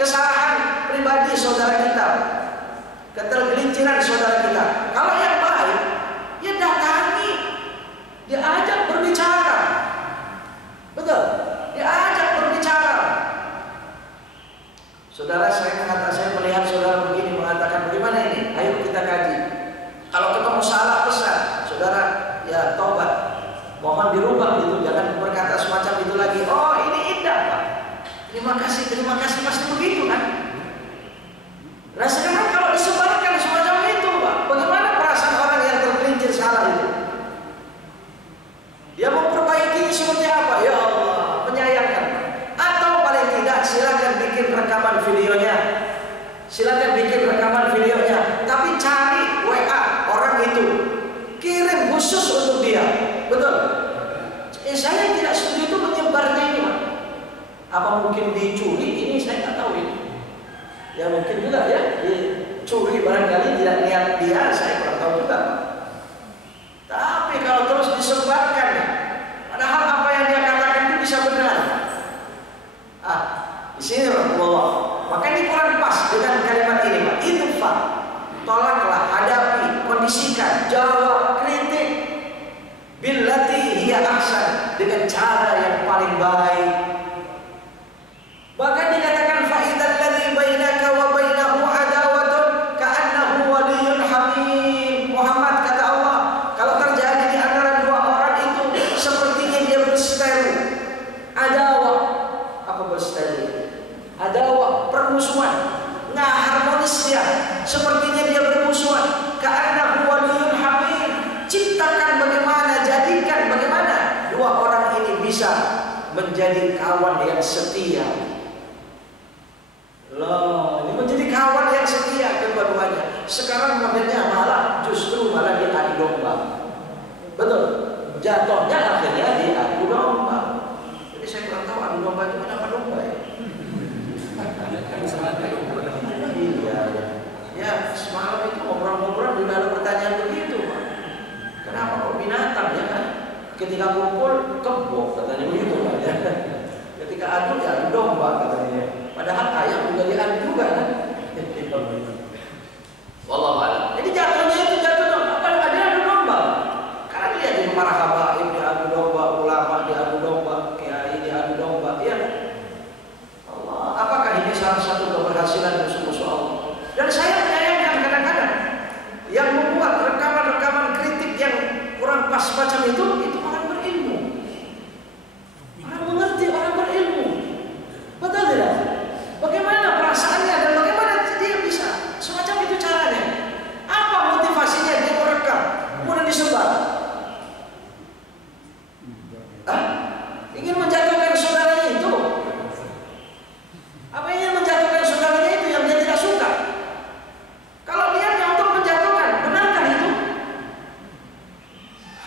kesalahan pribadi saudara kita, ketergelinciran saudara kita. Kalau yang baik, ya datangi, diajak berbicara. Betul, diajak berbicara. Saudara, saya melihat saudara begini, mengatakan bagaimana ini? Ayo kita kaji. Kalau ketemu salah pesan, saudara ya taubat, mohon dirubah itu, jangan berkata semacam itu lagi. Oh ini indah Pak, terima kasih pasti begitu kan? Nah sekarang kalau disebarkan semacam itu Pak, bagaimana perasaan orang yang tergelincir salah itu? Dia memperbaiki seperti apa? Ya Allah, menyayangkan. Atau paling tidak silakan bikin rekaman videonya. Silakan bikin rekaman videonya, tapi cari WA orang itu, kirim khusus untuk dia. Betul? Saya tidak setuju itu menyebarnya ini, Pak. Apa mungkin dicuri? Ini saya nggak tahu ini. Ya mungkin juga ya, dicuri barangkali tidak niat dia, saya kurang tahu juga. Tapi kalau terus disebarkan, padahal apa yang dia katakan itu bisa benar. Di sini Rasulullah. Maka ini kurang pas dengan kalimat ini, Pak. Idfa, tolaklah, hadapi, kondisikan, jawab, kritik. Billati hiya ahsan, dengan cara yang paling baik. Bahkan dikatakan fa'idzal ladzi bainaka wa bainahu adawatun ka'annahu waliyyun hamim. Muhammad, kata Allah, kalau terjadi di antara dua orang itu sepertinya dia berseteru. Adawah, apa berseteru? Adawah, permusuhan, nggak harmonis dia, sepertinya dia bermusuhan. Ka'annahu waliyyun hamim. Ciptakan bagaimana, jadikan bagaimana dua orang ini bisa menjadi kawan yang setia. Loh, ini menjadi kawan yang setia kedua-duanya. Sekarang modelnya justru malah diadu domba. Betul? Jatuhnya akhirnya diadu domba. Jadi saya kurang tahu adu domba itu kenapa domba ya? Iya, ya semalam itu ngobrol-ngobrol juga ada pertanyaan begitu, Pak. Kenapa kok binatang ya kan? Ketika kumpul kebo katanya begitu Pak ya. Ketika adu ya adu domba katanya. Padahal ayam juga diadu juga kan? Wallahu a'lam. Jadi jatuhnya itu jatuh domba, kan ada adu domba. Karena lihat di para habaib diadu domba, ulama diadu domba, kiai diadu domba, ya. Allah, apakah ini salah satu keberhasilan musuh-musuh Allah? Dan saya menyayangkan kadang-kadang yang membuat rekaman-rekaman kritik yang kurang pas macam itu orang berilmu, orang mengerti, orang berilmu. Betul tidak? Bagaimana perasaannya dan bagaimana dia bisa semacam itu caranya? Apa motivasinya dia merekam kemudian disebar? Ingin menjatuhkan saudaranya itu? Apa ingin menjatuhkan saudaranya itu yang dia tidak suka? Kalau niatnya untuk menjatuhkan, benarkah itu?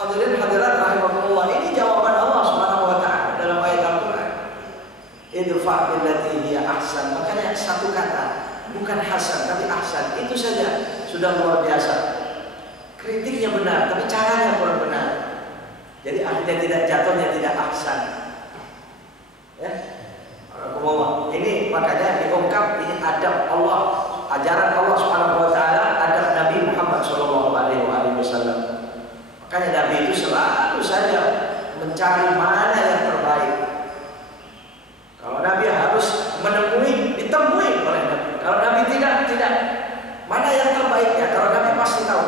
Hadirin hadirat rahimahullah, ini jawaban Allah Subhanahu wa taala dalam ayat Al-Qur'an. Idfa billati hiya ahsan. Makanya satu kata, bukan hasan tapi ahsan. Itu saja sudah luar biasa. Kritiknya benar, tapi caranya kurang benar. Jadi akhirnya tidak jatuhnya tidak ahsan. Ya. Ini makanya diungkap ini adab Allah, ajaran Allah Subhanahu wa taala, adab Nabi Muhammad sallallahu alaihi wasallam. Makanya Nabi itu selalu saja mencari mana yang terbaik. Kalau Nabi harus ditemui oleh Nabi. Kalau Nabi tidak, mana yang terbaiknya? Kalau Nabi pasti tahu.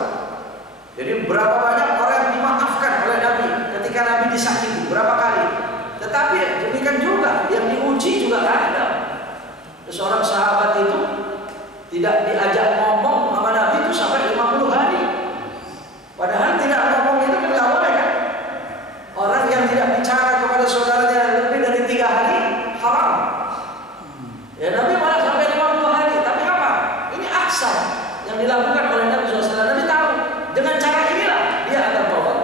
Jadi berapa banyak orang yang dimaafkan oleh Nabi ketika Nabi disakiti, berapa kali? Tetapi demikian juga yang diuji juga ada. Seorang sahabat itu tidak diajak ngomong sama Nabi itu sampai 50 hari. Padahal tidak ngomong itu kan nggak boleh kan? Orang yang tidak bicara kepada saudaranya lebih dari 3 hari haram. Ya Nabi malah sampai 50 hari. Tapi apa? Ini aksan yang dilakukan oleh Nabi SAW. Nabi tahu dengan cara inilah dia akan tobat.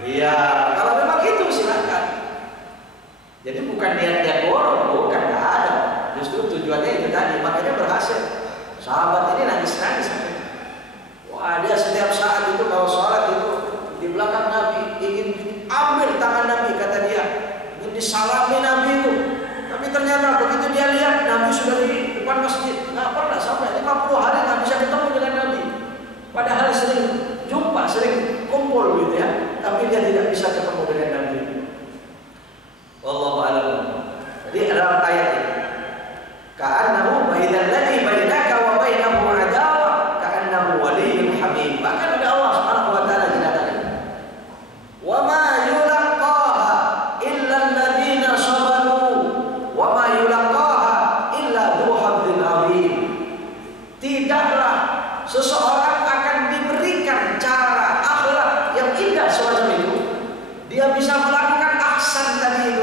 Iya, kalau memang itu silakan. Jadi bukan niat borong, bukan, nggak ada. Justru tujuannya itu tadi, makanya berhasil. Sahabat ini nangis-nangis. Wah, dia setiap saat itu kalau sholat itu di belakang Nabi, ingin ambil tangan Nabi, kata dia, ingin disalami Nabi itu. Tapi ternyata begitu dia lihat sudah di depan masjid, nggak pernah sampai 50 hari nggak bisa ketemu dengan Nabi. Padahal sering jumpa, sering kumpul gitu ya, tapi dia tidak bisa ketemu dengan Nabi. Wallahu a'lam. Jadi dalam ayat ini, ka'annahu bainal ladzi bainaka wa bainahu adawah ka'annahu waliyyun hamim. Bahkan ada Allah Subhanahu wa taala menyatakan, wa ma yulaqaha illa alladziina sabaru wa ma yulaqaha illa dzu hazzin 'adzim. Tidaklah seseorang akan diberikan cara akhlak yang indah semacam itu, dia bisa melakukan ahsan tadi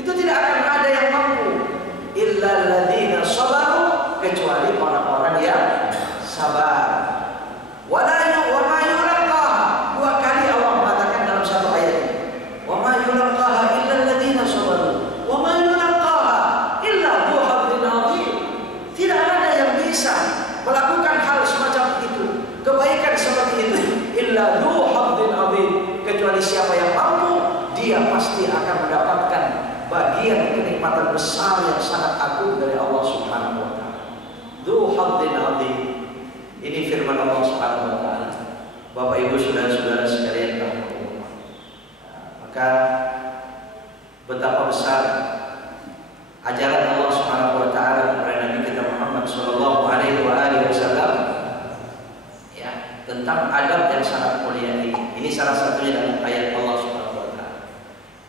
itu tidak akan ada yang mampu illa alladziina sabaru, kecuali orang-orang yang sabar. Wa ma yulaqaha, dua kali Allah mengatakan dalam satu ayat ini, wa ma yulaqaha illa alladziina sabaru wa ma yulaqaha illa dzu hazzin 'adzim. Tidak ada yang bisa melakukan hal semacam itu, kebaikan seperti itu, illa dzu hazzin 'adzim, kecuali siapa yang mampu, dia pasti akan mendapatkan bagian kenikmatan besar yang sangat agung dari Allah Subhanahu wa taala. Dzu hazzin 'adzim. Ini firman Allah Subhanahu wa taala. Bapak Ibu saudara-saudara sekalian, maka betapa besar ajaran Allah Subhanahu wa taala kepada Nabi kita Muhammad sallallahu alaihi wasallam ya, tentang adab yang sangat mulia ini. Ini salah satunya dalam ayat Allah Subhanahu wa taala.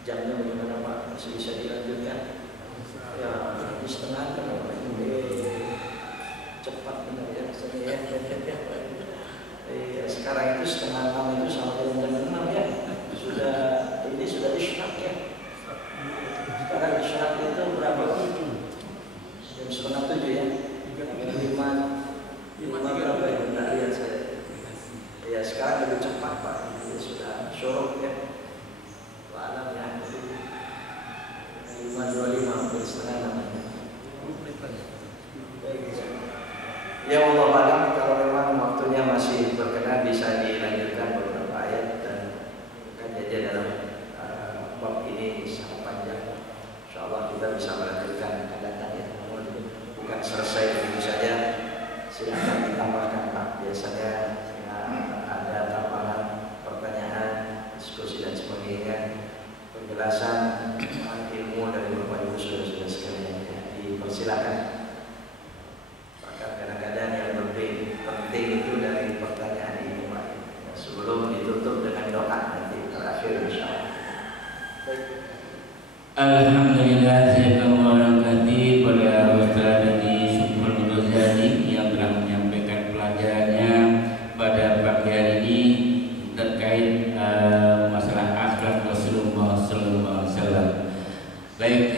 Jamnya bagaimana Pak? Masih bisa dilanjutkan? Ya, di setengah kan Pak. Cepat benar ya saya ya. Sekarang itu setengah 6 itu sampai jam 6 ya. Ini sudah isyak ya. Sekarang isyak itu berapa? Jam setengah 7 ya. 5 berapa ya? Bentar lihat saya. Ya sekarang lebih cepat Pak. Ini sudah syuruk ya. Alam ya. 5.25 hampir setengah 6. Ya Allah alam, kalau memang waktunya masih berkenan bisa dilanjutkan beberapa ayat, dan bukan saja dalam bab ini sangat panjang. Insyaallah kita bisa melanjutkan kadang-kadang ya, namun bukan selesai begitu saja. Silakan ditambahkan Pak. Biasanya ya, ada tambahan pertanyaan, diskusi dan sebagainya, penjelasan ilmu dari Bapak Ibu saudara-saudara sekalian ya, dipersilakan. Kadang-kadang yang lebih penting itu dari pertanyaan ini Pak, ya, sebelum ditutup dengan doa nanti terakhir insyaallah. Alhamdulillah, saya mengucapkan pada Ustaz Syukur Ghazali yang telah menyampaikan pelajarannya pada pagi hari ini terkait masalah akhlak Rasulullah sallallahu alaihi wasallam. Baik,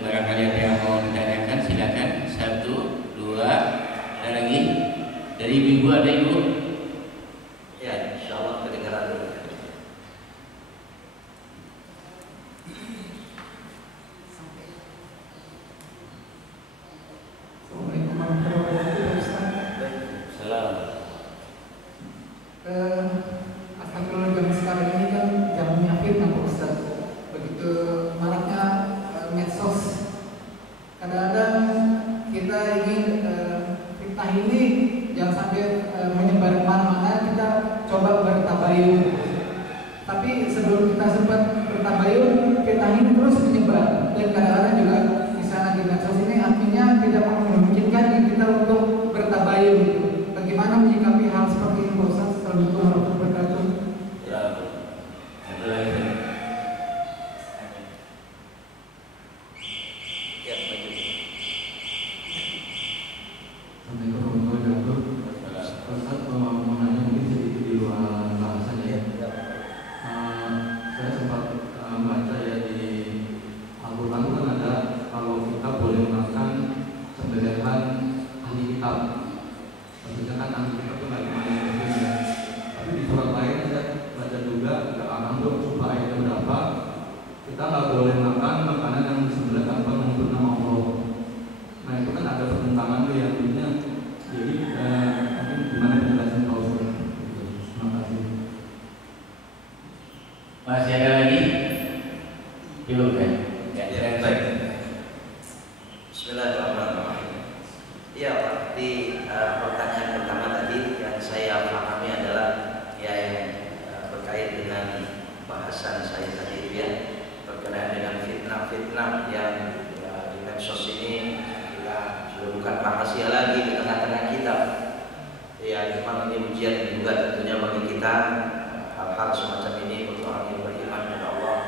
barangkali ada yang mau ditanyakan silakan. 1, 2, ada lagi dari ibu, ada ibu? Ya, insyaallah kedengaran dulu. Assalamualaikum warahmatullahi wabarakatuh. Salam. Astagfirullah, zaman sekarang ini kan zamannya fitnah Pak Ustaz. Begitu maraknya medsos. Kadang-kadang kita ingin fitnah ini jangan sampai menyebar kemana-mana, kita coba bertabayun. Tapi sebelum kita sempat bertabayun, fitnah ini terus menyebar. Dan kadang-kadang juga di sana di medsos ini artinya tidak memungkinkan kita untuk bertabayun. Bagaimana menyikapi hal seperti ini Pak Ustaz? Assalamualaikum warahmatullahi wabarakatuh. Ya, ada lagi. Ya, maju. Assalamualaikum warahmatullahi wabarakatuh. Ustaz mau nanya mungkin sedikit di luar bahasan ya. Saya sempat baca ya di Al-Quran kan ada kalau kita boleh makan sembelihan ahli kitab. Maksudnya kan ahli kitab itu nggak cuma yang muslim ya. Tapi di surat lain saya baca juga nggak akan coba ayatnya berapa. Kita nggak boleh makan makanan yang disembelih tanpa menyebut nama Allah. Nah itu kan ada pertentangan tuh ya, jadi mungkin gimana penjelasan Pak Ustaz? Terima kasih. Masih ada lagi? Belum kan? Ya, Ya, baik. Bismillahirrahmanirrahim. Iya Pak, di pertanyaan pertama tadi yang saya pahami adalah ya yang berkait dengan bahasan saya tadi itu ya, berkenaan dengan fitnah-fitnah yang ya, di medsos ini kita sudah bukan rahasia lagi di tengah-tengah kita. Ya memang ini ujian juga tentunya bagi kita, hal-hal semacam ini untuk orang yang beriman kepada Allah.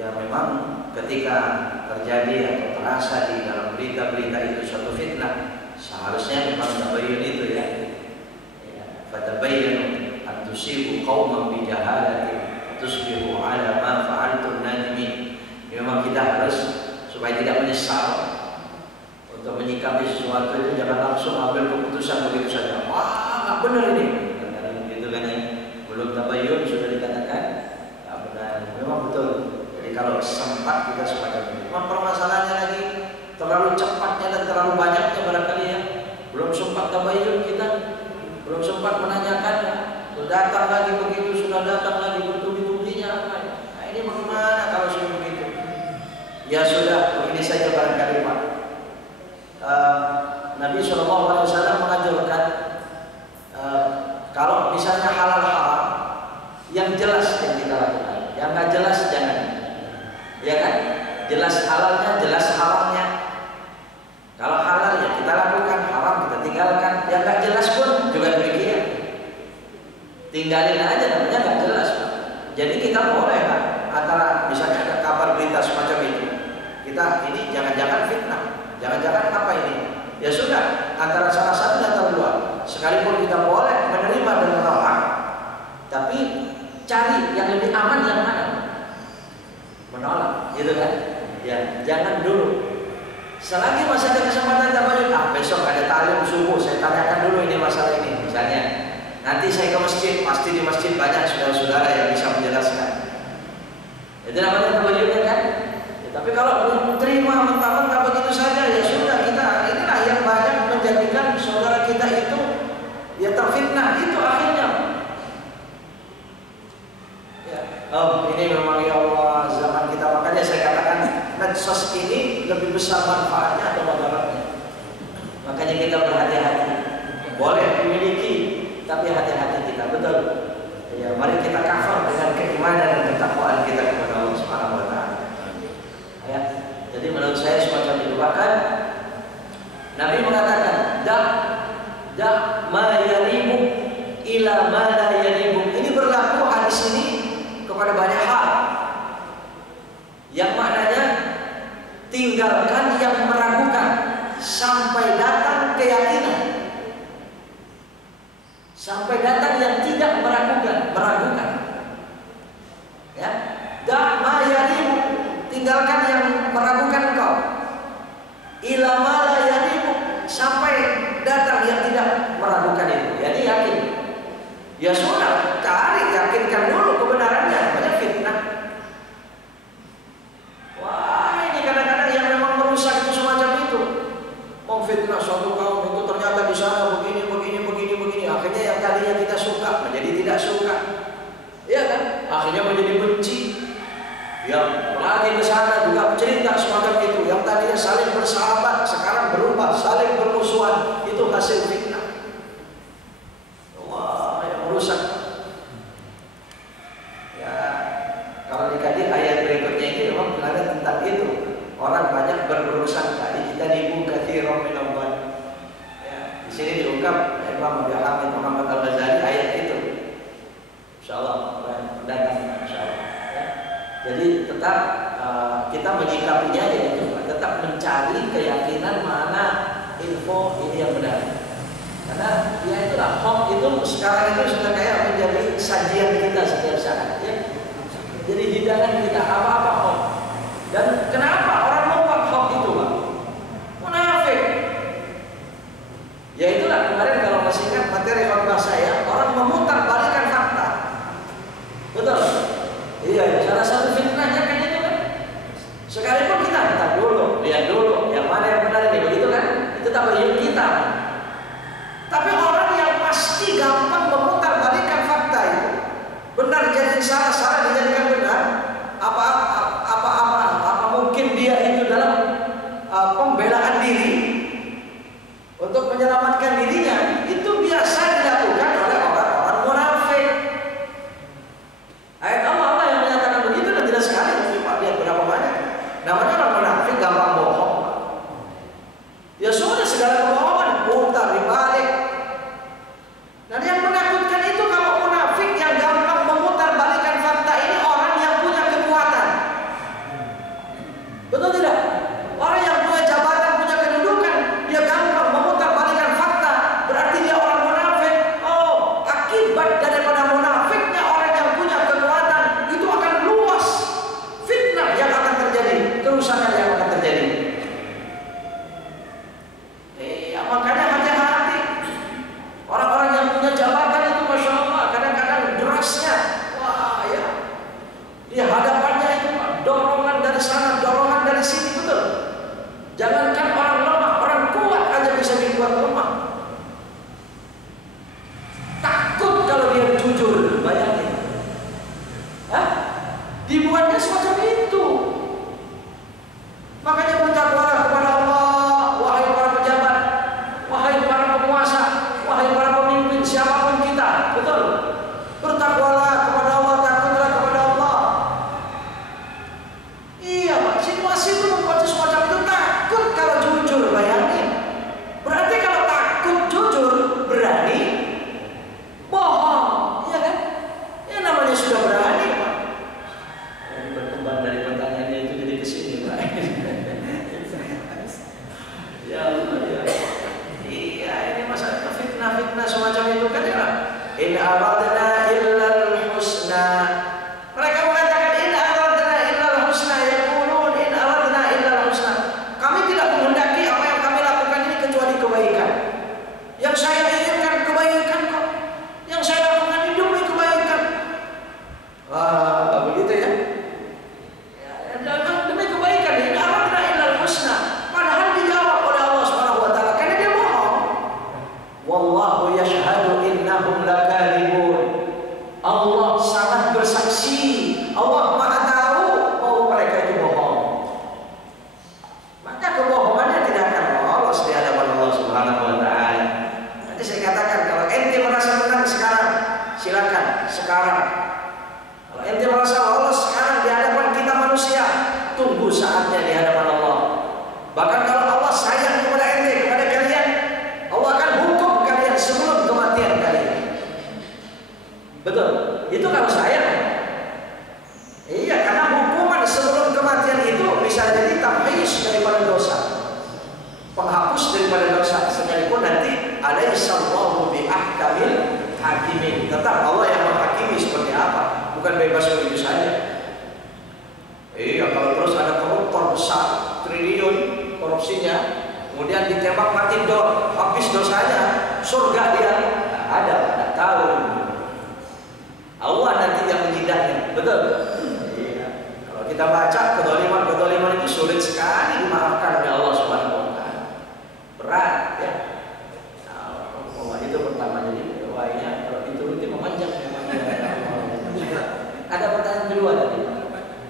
Ya memang ketika terjadi atau terasa di dalam berita-berita itu suatu fitnah, seharusnya memang tabayyun itu ya. Fatabayyanu an tusibu qauman bi jahalatin tusbihu ala ma fa'altum nadimin. Memang kita harus supaya tidak menyesal untuk menyikapi sesuatu itu, jangan langsung ambil keputusan begitu saja. Wah, nggak benar ini. Kadang-kadang gitu kan ya. Belum tabayyun sudah dikatakan nggak benar. Memang betul. Jadi kalau sempat kita semacam itu. Cuma permasalahannya lagi terlalu cepatnya dan terlalu banyaknya barangkali ya. Belum sempat tabayyun kita, belum sempat menanyakannya. Sudah datang lagi begitu, sudah datang lagi bertubi-tubinya apa ya. Nah ini bagaimana kalau sudah begitu? Ya sudah, begini saja barangkali Pak. Nabi SAW mengajarkan kalau misalnya halal haram yang jelas yang kita lakukan, yang nggak jelas jangan, ya kan? Jelas halalnya, jelas haramnya. Kalau halal ya kita lakukan, haram kita tinggalkan. Yang nggak jelas pun juga demikian, tinggalin aja, namanya nggak jelas. Jadi kita boleh kan, antara misalnya ada kabar berita semacam itu, kita ini jangan-jangan fitnah. Jangan-jangan apa ini? Ya sudah, antara salah satu dan antara dua. Sekalipun kita boleh menerima dan menolak, tapi cari yang lebih aman yang mana? Menolak, gitu kan? Ya, jangan dulu. Selagi masih ada kesempatan tabayyun, besok ada talim subuh, saya tanyakan dulu ini masalah ini, misalnya. Nanti saya ke masjid, pasti di masjid banyak saudara-saudara yang bisa menjelaskan. Itu namanya tabayyun kan? Tapi kalau belum terima mentah-mentah begitu saja, ya sudah, kita inilah yang banyak menjadikan saudara kita itu ya terfitnah, itu akhirnya. Ya, ini memang ya Allah zaman kita, makanya saya katakan medsos ini lebih besar manfaatnya atau mudaratnya. Makanya kita berhati-hati. Boleh dimiliki, tapi hati-hati kita, betul. Ya, mari kita cover dengan keimanan dan ketakwaan kita kepada Allah Subhanahu wa taala. Ya, jadi menurut saya semacam itu. Bahkan Nabi mengatakan dah ma yaribu ila ma la yaribu. Ini berlaku hadis ini kepada banyak hal, yang maknanya tinggalkan yang meragukan sampai datang keyakinan, sampai datang yang tidak meragukan. Ya, dah ma yaribu, tinggalkan yang meragukan engkau. Ila ma la yaribu, sampai datang yang tidak meragukan itu. Jadi yakin. Ya sudah, cari, yakinkan dulu kebenarannya, namanya fitnah. Wah, ini kadang-kadang yang memang merusak itu semacam itu. Mau fitnah suatu kaum itu ternyata di sana begini. Akhirnya yang tadinya kita suka menjadi tidak suka. Iya kan? Akhirnya menjadi benci. Ya, lagi ke sana juga cerita semacam itu. Yang tadinya saling bersahabat sekarang berubah saling bermusuhan. Itu hasil fitnah. Wah, yang merusak. Ya, kalau dikaji ayat berikutnya ini memang ada tentang itu. Orang banyak berurusan tadi kita dibuka katsiran min Allah. Ya, di sini diungkap Imam Abu Hamid Muhammad Al-Ghazali ayat itu. Insyaallah mendatang insyaallah. Ya. Jadi tetap kita menyikapinya yaitu tetap mencari keyakinan mana info ini yang benar. Karena ya itulah hoax itu sekarang itu sudah kayak menjadi sajian kita setiap saat ya. Jadi hidangan kita apa-apa hoax. Dan kenapa orang membuat hoax itu, Pak? Munafik. Ya itulah kemarin kalau masih ingat materi khotbah saya, orang memutar balikan fakta. Betul? Iya, salah satu fitnahnya kan itu kan. Sekalipun kita dulu, lihat dulu yang mana yang benar ini, begitu kan? Itu tabayyun kita. Tapi orang yang pasti gampang memutar balikan fakta itu, benar jadi salah, salah dijadikan benar. Apa mungkin dia Jangankan orang lemah, orang kuat aja bisa dibuat lemah. Takut kalau dia jujur, bayangin. Hah? Dibuatnya semacam itu. Makanya bertakwalah kepada Allah, wahai para pejabat, wahai para penguasa, wahai para pemimpin, siapapun kita, betul? Bertakwalah kepada Allah, takutlah kepada Allah. Iya Pak, situasi itu membuat semacam itu takut kalau jujur, bayangin. Berarti kalau takut jujur, berani bohong, iya kan? Ya namanya sudah berani Pak. Berkembang dari pertanyaannya itu jadi kesini Pak. Ya Allah ya. Iya, ini masalah fitnah-fitnah semacam itu kan ya. In aradna illal husna. Mereka mengatakan in aradna illal husna, yaqulun in aradna illal husna. Kami tidak menghendaki apa yang kami lakukan ini kecuali kebaikan. Yang saya inginkan kebaikan kok. Yang saya lakukan ini demi kebaikan. Wah, begitu ya. Demi kebaikan, in aradna illal husna. Padahal dijawab oleh Allah Subhanahu wa taala karena dia bohong. Wallahu yashhadu innahum lakadzibun. Allah sangat bersaksi, Allah Maha tahu bahwa mereka itu bohong. Maka kebohongannya tidak akan lolos di hadapan Allah Subhanahu wa taala. Nanti saya katakan kalau ente merasa menang sekarang, silakan sekarang. Kalau ente merasa lolos sekarang di hadapan kita manusia, tunggu saatnya di hadapan Allah. Bahkan kalau Allah sayang kepada ente, kepada kalian, Allah akan hukum kalian sebelum kematian kalian. Betul? Itu kalau sayang. Iya, karena hukuman sebelum kematian itu bisa jadi tamyiz daripada dosa, penghapus daripada dosa. Sekalipun nanti alaihissallahu biahkamil hakimin. Tetap Allah yang menghakimi seperti apa, bukan bebas begitu saja. Iya, kalau terus ada koruptor besar, triliun korupsinya, kemudian ditembak mati habis dosanya, surga dia ada, tidak tahu. Allah nanti yang menyidangnya, betul? Iya. Kalau kita baca kedoliman itu sulit sekali dimaafkan oleh Allah Subhanahu wa taala. Berat ya. Nah, itu pertama, jadi wahnya kalau dituruti memanjang memang. Ada pertanyaan kedua tadi.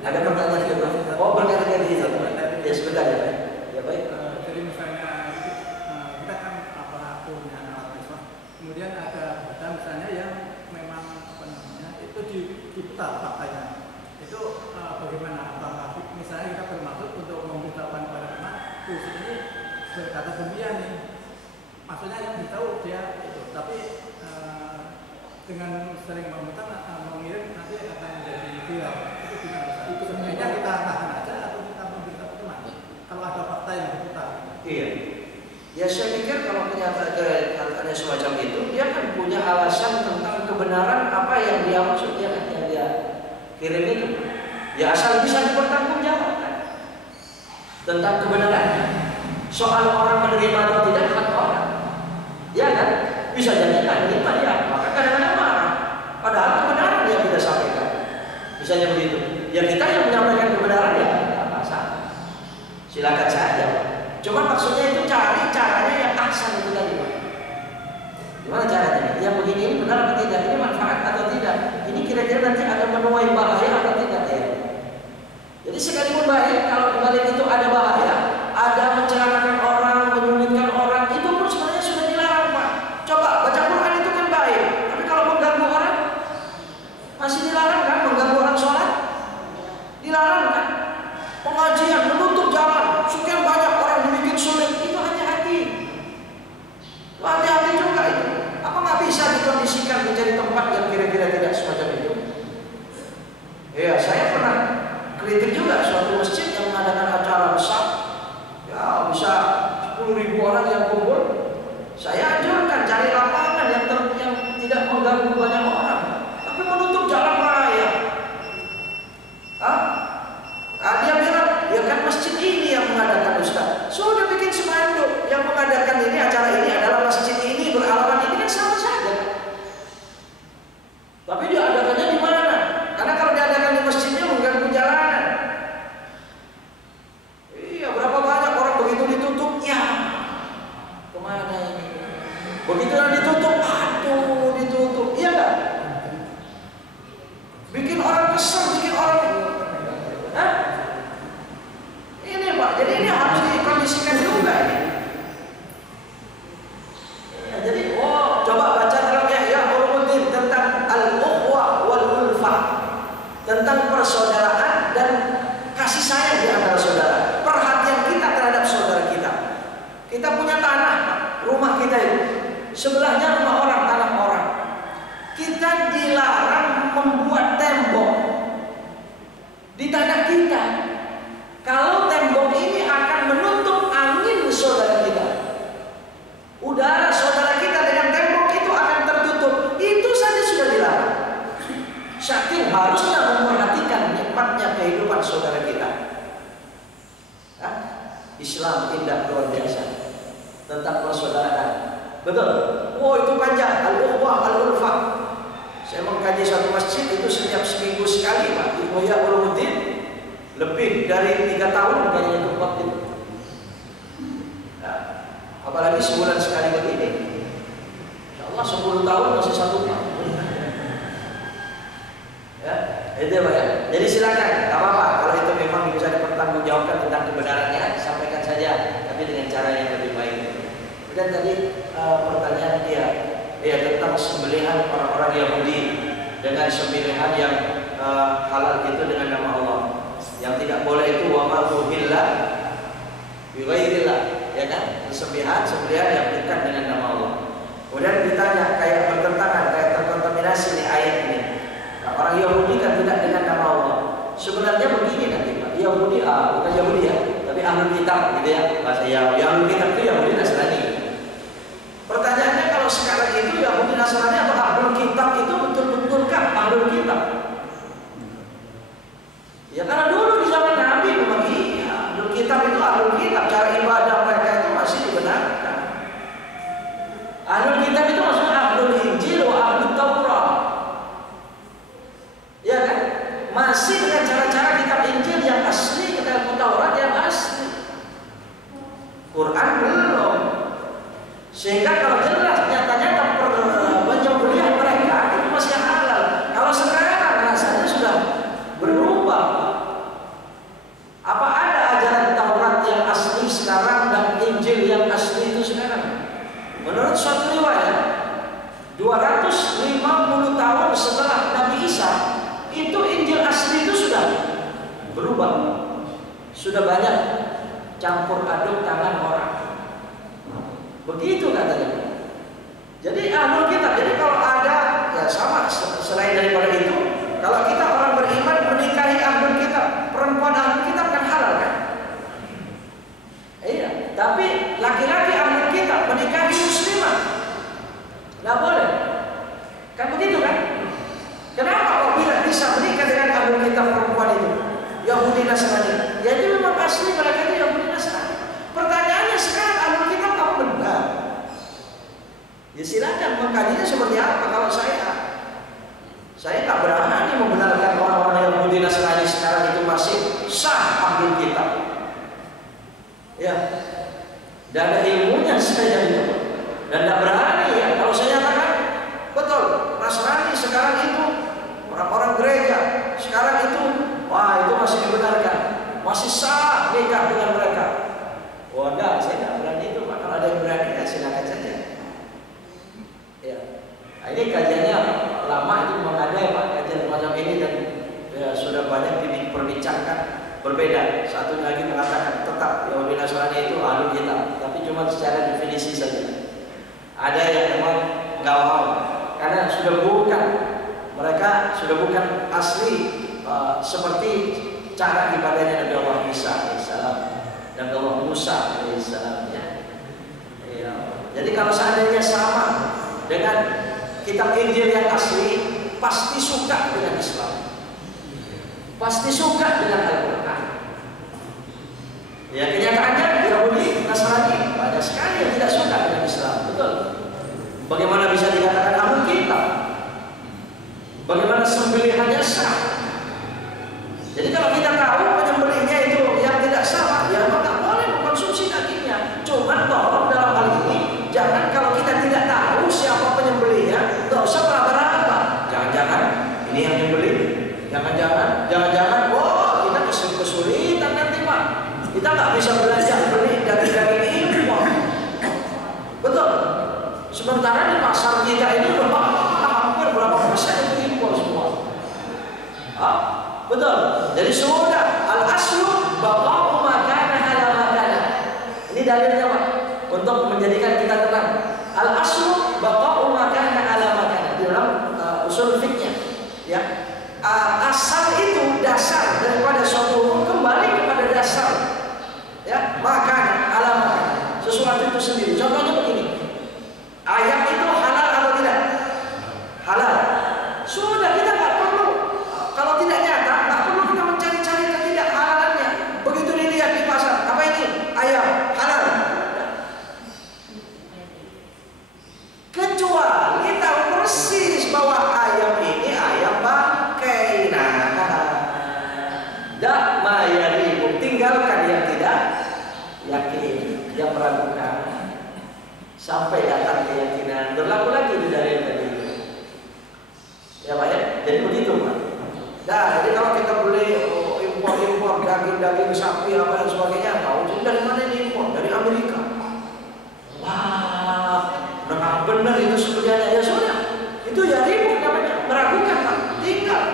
Ada pertanyaan kedua. Oh, berkali-kali itu. Ya sebentar ya. Ya baik. Jadi misalnya kita kan punya anak mahasiswa, kemudian ada data misalnya yang memang itu diputar faktanya. Itu bagaimana? Apakah misalnya kita bermaksud untuk memberitahukan kepada anak, tuh ini berkata demikian nih. Maksudnya yang ditahu dia itu, tapi dengan sering memutar mengirim nanti akan menjadi viral. Itu gimana? Itu sebenarnya kita tahan aja atau kita memberitahu teman? Kalau ada fakta yang diputar. Iya. Ya saya pikir kalau kenyataannya semacam itu, dia kan punya alasan tentang kebenaran apa yang dia maksud, dia kan yang dia kirim itu. Ya asal bisa dipertanggungjawabkan tentang kebenarannya. Soal orang menerima atau tidak hak orang. Ya kan? Bisa jadi kan menerima dia, maka kadang-kadang marah. Padahal kebenaran yang kita sampaikan. Misalnya begitu. Ya kita yang menyampaikan kebenaran ya tidak masalah. Silakan saja. Cuma maksudnya itu cari caranya yang ahsan itu tadi Pak. Gimana caranya? Yang begini ini benar atau tidak? Ini manfaat atau tidak? Ini kira-kira nanti akan menuai bahaya atau tidak ya? Jadi sekalipun baik, kalau dibalik itu ada bahaya, ada mencelakakan orang, menyulitkan orang, itu pun sebenarnya sudah dilarang Pak. Coba baca Quran itu kan baik, tapi kalau mengganggu orang masih dilarang kan? Mengganggu orang sholat dilarang kan? Pengajian menutup jalan, sekian banyak orang dibikin sulit, itu hati-hati. Hati-hati juga itu. Apa nggak bisa dikondisikan menjadi tempat yang kira-kira tidak semacam itu? Ya, saya pernah kritik juga suatu masjid yang mengadakan acara besar. Ya, bisa 10.000 orang yang kumpul. Saya anjurkan cari lapangan yang tidak mengganggu banyak orang, tapi menutup jalan raya. Dia bilang, ya kan masjid ini yang mengadakan Ustaz. Sudah bikin spanduk, yang mengadakan ini, acara ini adalah masjid ini, beralaman ini kan sama saja. Tapi diadakannya di mana? Karena kalau diadakan di masjidnya mengganggu jalanan. Iya, berapa banyak orang begitu ditutup Kita punya tanah, rumah kita itu sebelahnya rumah orang, tanah orang. Kita dilarang membuat tembok di tanah kita. Kalau tembok ini akan menutup angin saudara kita, udara saudara kita dengan tembok itu akan tertutup. Itu saja sudah dilarang. Saking harusnya memperhatikan nikmatnya kehidupan saudara kita. Islam indah luar biasa tentang persaudaraan. Betul. Oh itu panjang. Al-Ukhwah, Al-Ulfah. Saya mengkaji satu masjid itu setiap seminggu sekali, Pak. Di Ihya Ulumuddin lebih dari 3 tahun kayaknya itu waktu itu. Nah, apalagi sebulan sekali begini. Insyaallah 10 tahun masih 1 tahun. Ya, itu Pak ya. Jadi silakan, enggak apa-apa kalau itu memang bisa dipertanggungjawabkan tentang kebenarannya, sampaikan saja, tapi dengan cara yang lebih baik. Dan tadi pertanyaan dia, ya tentang sembelihan orang-orang Yahudi dengan sembelihan yang halal itu dengan nama Allah. Yang tidak boleh itu wa ma uhilla bi ghairillah, ya kan? Sembelihan yang bukan dengan nama Allah. Kemudian ditanya kayak bertentangan, kayak terkontaminasi nih ayat ini. Nah, orang Yahudi kan tidak dengan nama Allah. Sebenarnya begini nanti Pak, Yahudi bukan Yahudi ya, tapi Ahlul Kitab gitu ya. Bahasa Yahudi, Ahlul Kitab itu Yahudi Nasrani. Pertanyaannya kalau sekarang itu Yahudi Nasrani atau Ahlul Kitab itu betul-betulkah Ahlul Kitab? Ya karena dulu di zaman Nabi memang iya, Ahlul Kitab itu Ahlul Kitab, cara ibadah mereka itu masih dibenarkan. Ahlul Kitab itu maksudnya Ahlul Injil wa Ahlul Taurat. Ya kan? Masih dengan cara-cara kitab Injil yang asli, kitab Taurat yang asli. Quran belum. Sehingga kalau jelas nyata-nyata penyembelihan mereka itu masih halal. Kalau sekarang rasanya sudah berubah. Apa ada ajaran Taurat yang asli sekarang dan Injil yang asli itu sekarang? Menurut suatu riwayat 250 tahun setelah Nabi Isa itu Injil asli itu sudah berubah, sudah banyak campur aduk tangan orang. Begitu katanya. Jadi Ahlul Kitab. Jadi kalau ada ya sama selain daripada itu, kalau kita orang beriman menikahi Ahlul Kitab, perempuan Ahlul Kitab kan halal kan? Iya. Tapi laki-laki Ahlul Kitab menikahi muslimah nggak boleh. Kan begitu kan? Kenapa kok tidak bisa menikah dengan Ahlul Kitab perempuan itu? Yahudi Nasrani. Ya itu memang asli mereka itu Yahudi Nasrani. Pertanyaannya sekarang Ahlul Kitab kamu benar? Ya silakan mengkajinya seperti apa. Kalau saya nggak berani membenarkan orang-orang Yahudi Nasrani sekarang itu masih sah Ahlul Kitab. Ya, dan ada ilmunya saya itu. Dan tidak berani ya kalau saya nyatakan betul Nasrani sekarang itu orang-orang gereja sekarang itu wah itu masih dibenarkan, masih sah nikah dengan mereka. Wah enggak, saya tidak berani itu Pak. Kalau ada yang berani ya silakan saja. Ya, nah, ini kajiannya lama itu mengadai Pak, kajian macam ini dan ya, sudah banyak diperbincangkan. Berbeda, satu lagi mengatakan tetap Yahudi Nasrani itu Ahlul Kitab, tapi cuma secara definisi saja. Ada yang memang nggak mau karena mereka sudah bukan asli seperti cara ibadahnya Nabi Allah Isa alaihissalam dan Nabi Allah Musa alaihissalam ya. Jadi kalau seandainya sama dengan kitab Injil yang asli, pasti suka dengan Islam, pasti suka dengan Al-Quran. Ya kenyataannya Yahudi Nasrani banyak sekali yang tidak suka dengan Islam, betul. Bagaimana bisa dikatakan Ahlul Kitab? Bagaimana sembelihannya sah? Jadi kalau kita tahu penyembelihnya itu yang tidak sah, ya maka boleh mengkonsumsi dagingnya. Cuman tolong dalam hal ini jangan kalau kita tidak tahu siapa penyembelihnya, nggak usah meraba-raba. Jangan-jangan ini yang menyembelih, jangan-jangan, oh kita kesulitan nanti Pak. Kita nggak bisa belajar beli daging-daging impor. Betul. Sementara di pasar kita ini hampir berapa persen itu impor semua. Betul. Jadi sudah al-aslu baqa'u ma kana ala ma kana. Ini dalilnya Pak. untuk menjadikan kita tenang. Al aslu baqa'u ma kana ala ma kana di dalam usul fikihnya, ya. Asal itu dasar daripada suatu hukum kembali kepada dasar, ya, maka ala maka sesuatu itu sendiri. Contohnya begini, ayam itu halal atau tidak? Halal. Sudah, kita nggak perlu, kalau tidak nyata nggak perlu kita mencari-cari ketidakhalalannya. Begitu dilihat di pasar, apa ini? Ayam halal. Kecuali tahu persis bahwa ayam ini ayam bangkai. Dak mayaribu, tinggalkan yang tidak yakin, yang meragukan, sampai datang keyakinan. Berlaku lagi di dari tadi. Ya Pak ya, jadi begitu Pak. Nah, jadi kalau kita beli impor daging sapi apa dan sebagainya, tahu dari mana ini impor? Dari Amerika. Wah, nah benar itu sebenarnya, ya sudah. Itu ya ribut namanya, meragukan Pak. Tinggal.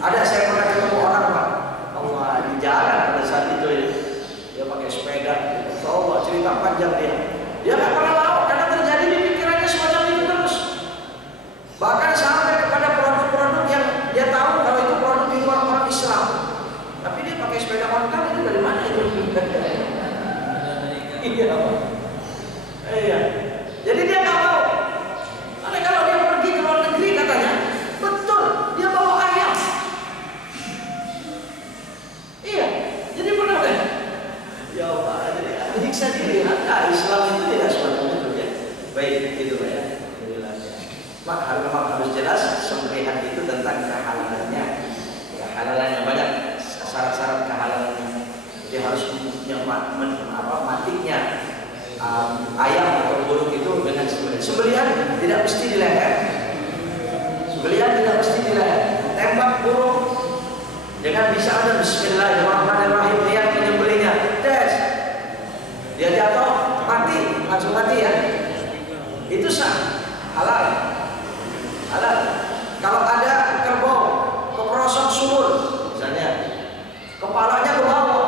Ada saya pernah ketemu orang Pak, Allah di jalan pada saat itu ya. Dia pakai sepeda, coba cerita panjang dia nggak pernah tahu karena terjadi di pikirannya semacam itu terus. Bahkan sampai kepada produk-produk yang dia tahu kalau itu produk impor orang Islam, tapi dia pakai sepeda motor, itu dari mana itu? Iya. Jadi dia nggak mau. Karena kalau dia pergi ke luar negeri katanya, betul dia bawa ayam. Iya. Jadi benar ya. Ya Allah, jadi menyiksa diri. Nah, Islam itu tidak semacam itu ya. Baik, itu ya. Memang harus jelas sembelihan itu tentang kehalalannya. Kehalalannya banyak syarat-syarat kehalalannya. Dia harus matinya ayam atau burung itu dengan sembelihan. Sembelihan tidak mesti di leher. Sembelihan tidak mesti di leher. Tembak burung dengan bisa ada Bismillahirrahmanirrahim, niat menyembelihnya. Tes. Dia jatuh, mati, langsung mati ya. Itu sah, halal. Halal. Kalau ada kerbau keprosok sumur, misalnya, kepalanya ke bawah,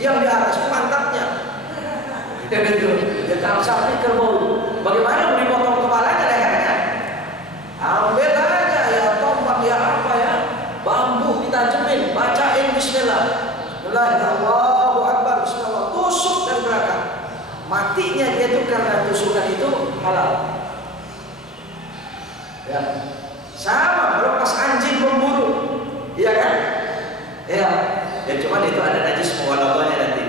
yang di atas pantatnya. Dia kalau sampai kerbau, bagaimana mau dipotong kepalanya, lehernya? Ambil aja ya tombak ya apa ya, bambu ditajemin, bacain Bismillah. Allahu Akbar, Bismillah, tusuk dari belakang. Matinya dia itu karena tusukan itu halal. Ya, sama melepas anjing pemburu, iya kan? Ya, ya cuma itu ada najis muwalawahnya nanti.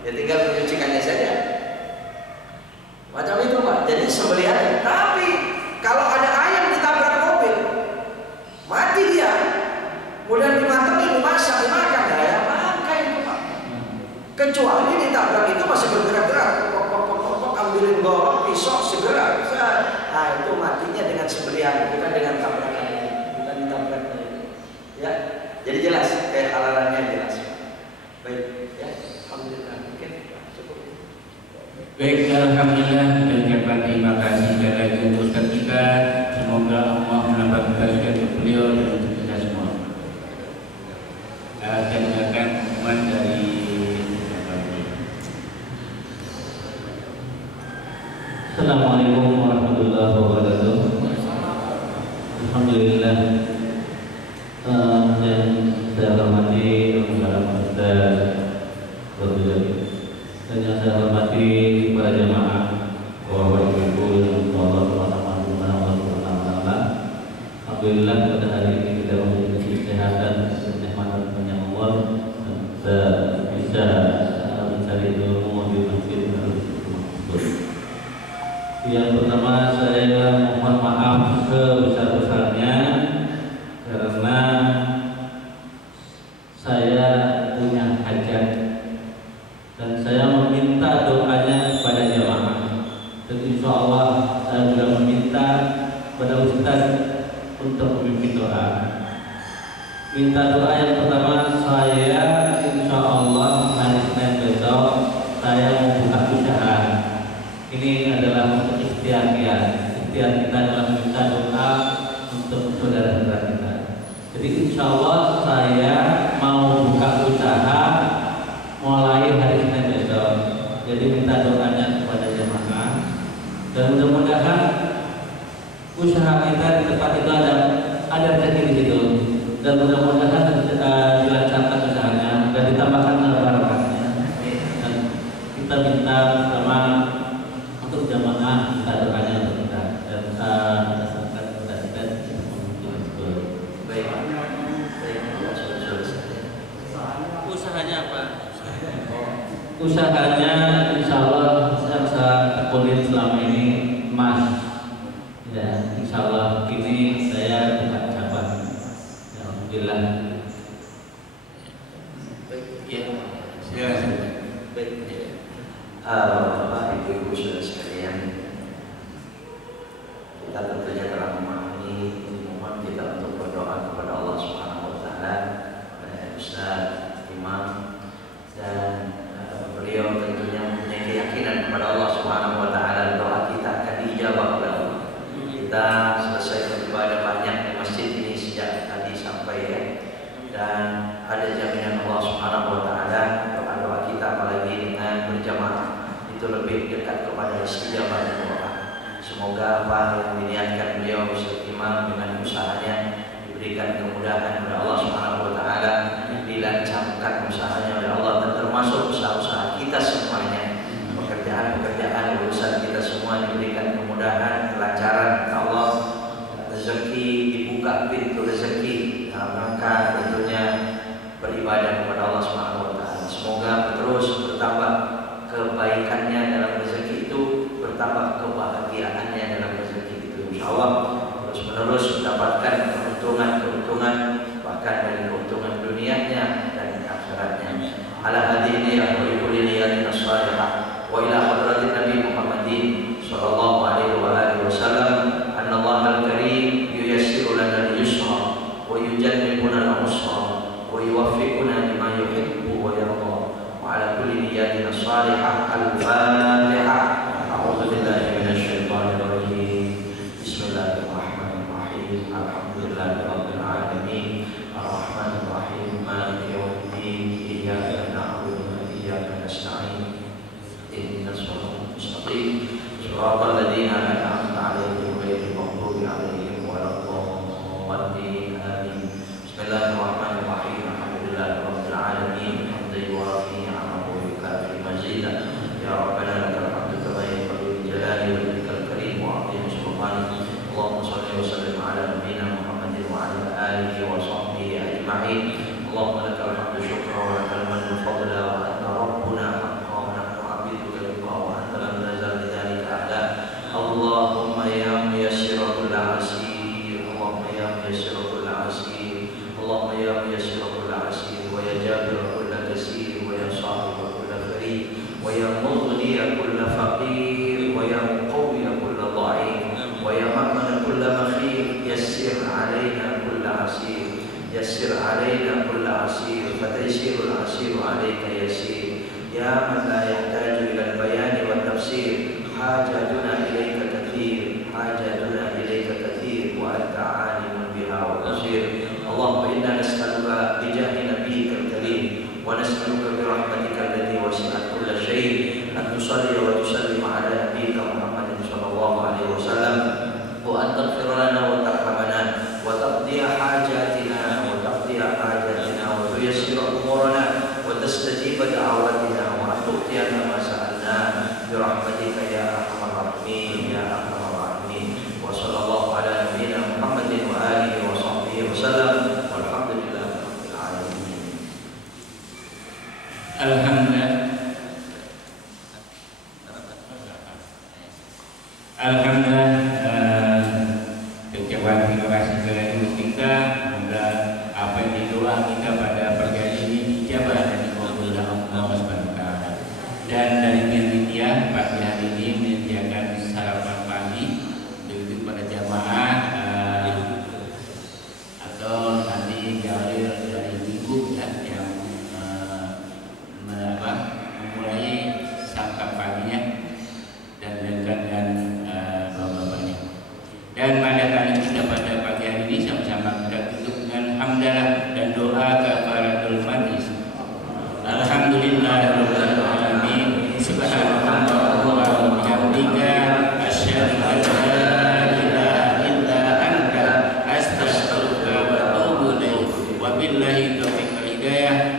Ya tinggal menyucikannya saja. Macam itu Pak. Jadi sembelihan. Tapi kalau ada ayam ditabrak mobil, mati dia, kemudian dimatengin, dimasak, dimakan, ya makan itu Pak. Kecuali ditabrak itu masih bergerak-gerak, pok, ambilin golok, pisau segera. Nah itu matinya dengan sembelihan, bukan dengan tabrakan, bukan ditabraknya. Ya, jadi jelas, kehalalannya jelas. Baik, ya, alhamdulillah. Mungkin cukup. Baik, alhamdulillah, dan terima kasih kepada Ustaz kita. Semoga Allah menambah kebaikan untuk beliau dan untuk kita semua. Dan akan pengumuman dari Assalamualaikum warahmatullahi wabarakatuh. Alhamdulillah. Yang saya hormati Ustaz Abdul, dan yang saya hormati para jamaah, Bapak Ibu yang Allah SWT. Alhamdulillah pada hari ini kita memiliki kesehatan dan nikmat Allah dan kita bisa mencari ilmu di masjid Al-Qur'an. Yang pertama saya mohon maaf sebesar-besarnya karena saya punya hajat dan saya meminta doanya kepada jamaah. Dan insya Allah saya sudah meminta kepada Ustaz untuk memimpin doa. Minta doa yang pertama, saya insya Allah hari Senin besok saya mau buka usaha. Ini adalah untuk ikhtiar kita dalam minta doa untuk saudara-saudara kita. Jadi insya Allah saya mau buka usaha mulai hari Senin besok. Jadi minta doanya kepada jemaah dan mudah-mudahan usaha kita di tempat itu ada rezeki di situ dan mudah-mudahan dilancarkan usahanya dan ditambahkan barokahnya. Dan kita minta bersama untuk jemaah minta doanya untuk kita dan berdasarkan kepada kita Baik. Usahanya apa? Usahanya insya Allah saya tekunin selama ini emas. Ya, insya Allah ini saya bukan cabang. Alhamdulillah. Baik, ya. Ya. Baik. Bapak, Ibu-ibu, saudara sekalian, kita tentunya telah memahami mohon kita untuk berdoa kepada Allah Subhanahu wa taala, Ustaz, Imam, dan beliau tentunya mempunyai keyakinan kepada Allah Subhanahu wa taala doa kita akan diijabah oleh Allah. Kita selesai beribadah banyak di masjid ini sejak tadi sampai ya, dan ada jaminan Allah Subhanahu wa taala doa-doa kita apalagi dengan berjamaah itu lebih dekat kepada istijabah doa. Semoga apa yang diniatkan beliau Ustaz Imam dengan usahanya diberikan kemudahan oleh Allah Subhanahu wa taala, dilancarkan usahanya oleh Allah, dan termasuk usaha-usaha kita semuanya, pekerjaan-pekerjaan urusan kita semua diberikan kemudahan, kelancaran Allah, rezeki dibuka pintu rezeki dalam rangka tentunya beribadah kepada Allah Subhanahu wa taala. Semoga terus bertambah kebaikannya dalam rezeki itu, bertambah kebahagiaannya dalam rezeki itu, insyaallah terus menerus mendapatkan keuntungan bahkan dari keuntungan dunianya dan akhiratnya. Ala hadhihi ya kulli niyatin as-salihah wa ila hadratin Nabi Muhammadin sallallahu alaihi wa alihi wasallam anna Allah al-karim yuyassiru lana al-yusra wa yujannibuna al-usra wa yuwaffiquna lima yuhibbu wa yarda. Wa ala kulli niyatin as-salihah al-Fatihah. A'udzu billahi minasy syaithanir rajim. Bismillahirrahmanirrahim. Alhamdulillahirabbil alamin. Ar-Rahmanir Rahim. Maliki yaumiddin. Iyyaka na'budu wa iyyaka nasta'in. Ihdinas siratal mustaqim. Shiratal ladzina an'amta 'alaihim ghairil maghdubi 'alaihim waladdallin. Amin. Bismillahirrahmanirrahim. Alhamdulillahirabbil alamin. Hamdan yuwafi ni'amahu wa yukafi mazidah. Ya Rabbana lakal hamdu kama yanbaghi li jalali wajhikal karim wa 'azimi sultanik. Allahumma shalli wa sallim 'ala nabiyyina Muhammadin wa 'ala alihi wa sahbihi ajma'in. Allahumma lakal hamdu syukran wa lakal mannu fadla wa anta rabbuna haqqan wa nahnu 'abduka liqa wa anta lam nazal bidzalika ahla. Allahumma ya muyassira kulli 'asir, Allahumma ya muyassira kulli 'asir, Allahumma ya muyassira kulli 'asir wa ya jabir kulli kasir wa ya sahib kulli farid wa ya mughni kulli faqir wa ya muqawwi kulli dha'if wa ya ma'man kulli makhir. Yassir 'alaina kulli 'asir, yassir 'alaina kulli 'asir, fataysirul 'asir 'alaika yassir. Ya man la yahtaju ila al-bayan wa tafsir, hajatuna ilayka kathir, hajatuna ilayka kathir wa anta 'alimun biha wa basir. Allahumma inna nas'aluka bi jahi nabiyyikal karim wa nas'aluka bi rahmatika allati wasi'at kulla syai' an tusalli wa tusallim 'ala nabiyyika Muhammadin sallallahu alaihi wasallam wa an taghfir lana wa tarhamana wa taqdiya hajatina wa taqdiya hajatina wa tuyassira umurana wa tastajiba da'awatina wa tu'tiyana ma sa'alna bi rahmatika ya arhamar rahimin ya arhamar rahimin. Wa sallallahu ala nabiyyina Muhammadin wa alihi wa sahbihi wasallam. Walhamdulillahi rabbil alamin. Alhamdulillah, ucapan terima kasih kepada guru kita. Semoga apa yang didoa kita pada pagi hari ini dijabah dan dikabul oleh Allah Subhanahu wa taala. Dan dari panitia pagi hari ini menyediakan sarapan pagi untuk pada jamaah atau nanti jalur dari minggu ya, yang memulai santap paginya dan dengan bapak-bapaknya. Dan pada kali kita pada pagi hari ini sama-sama kita tutup dengan hamdalah dan doa kafaratul majlis. Alhamdulillahirabbil alamin. Subhanallah. hidayah.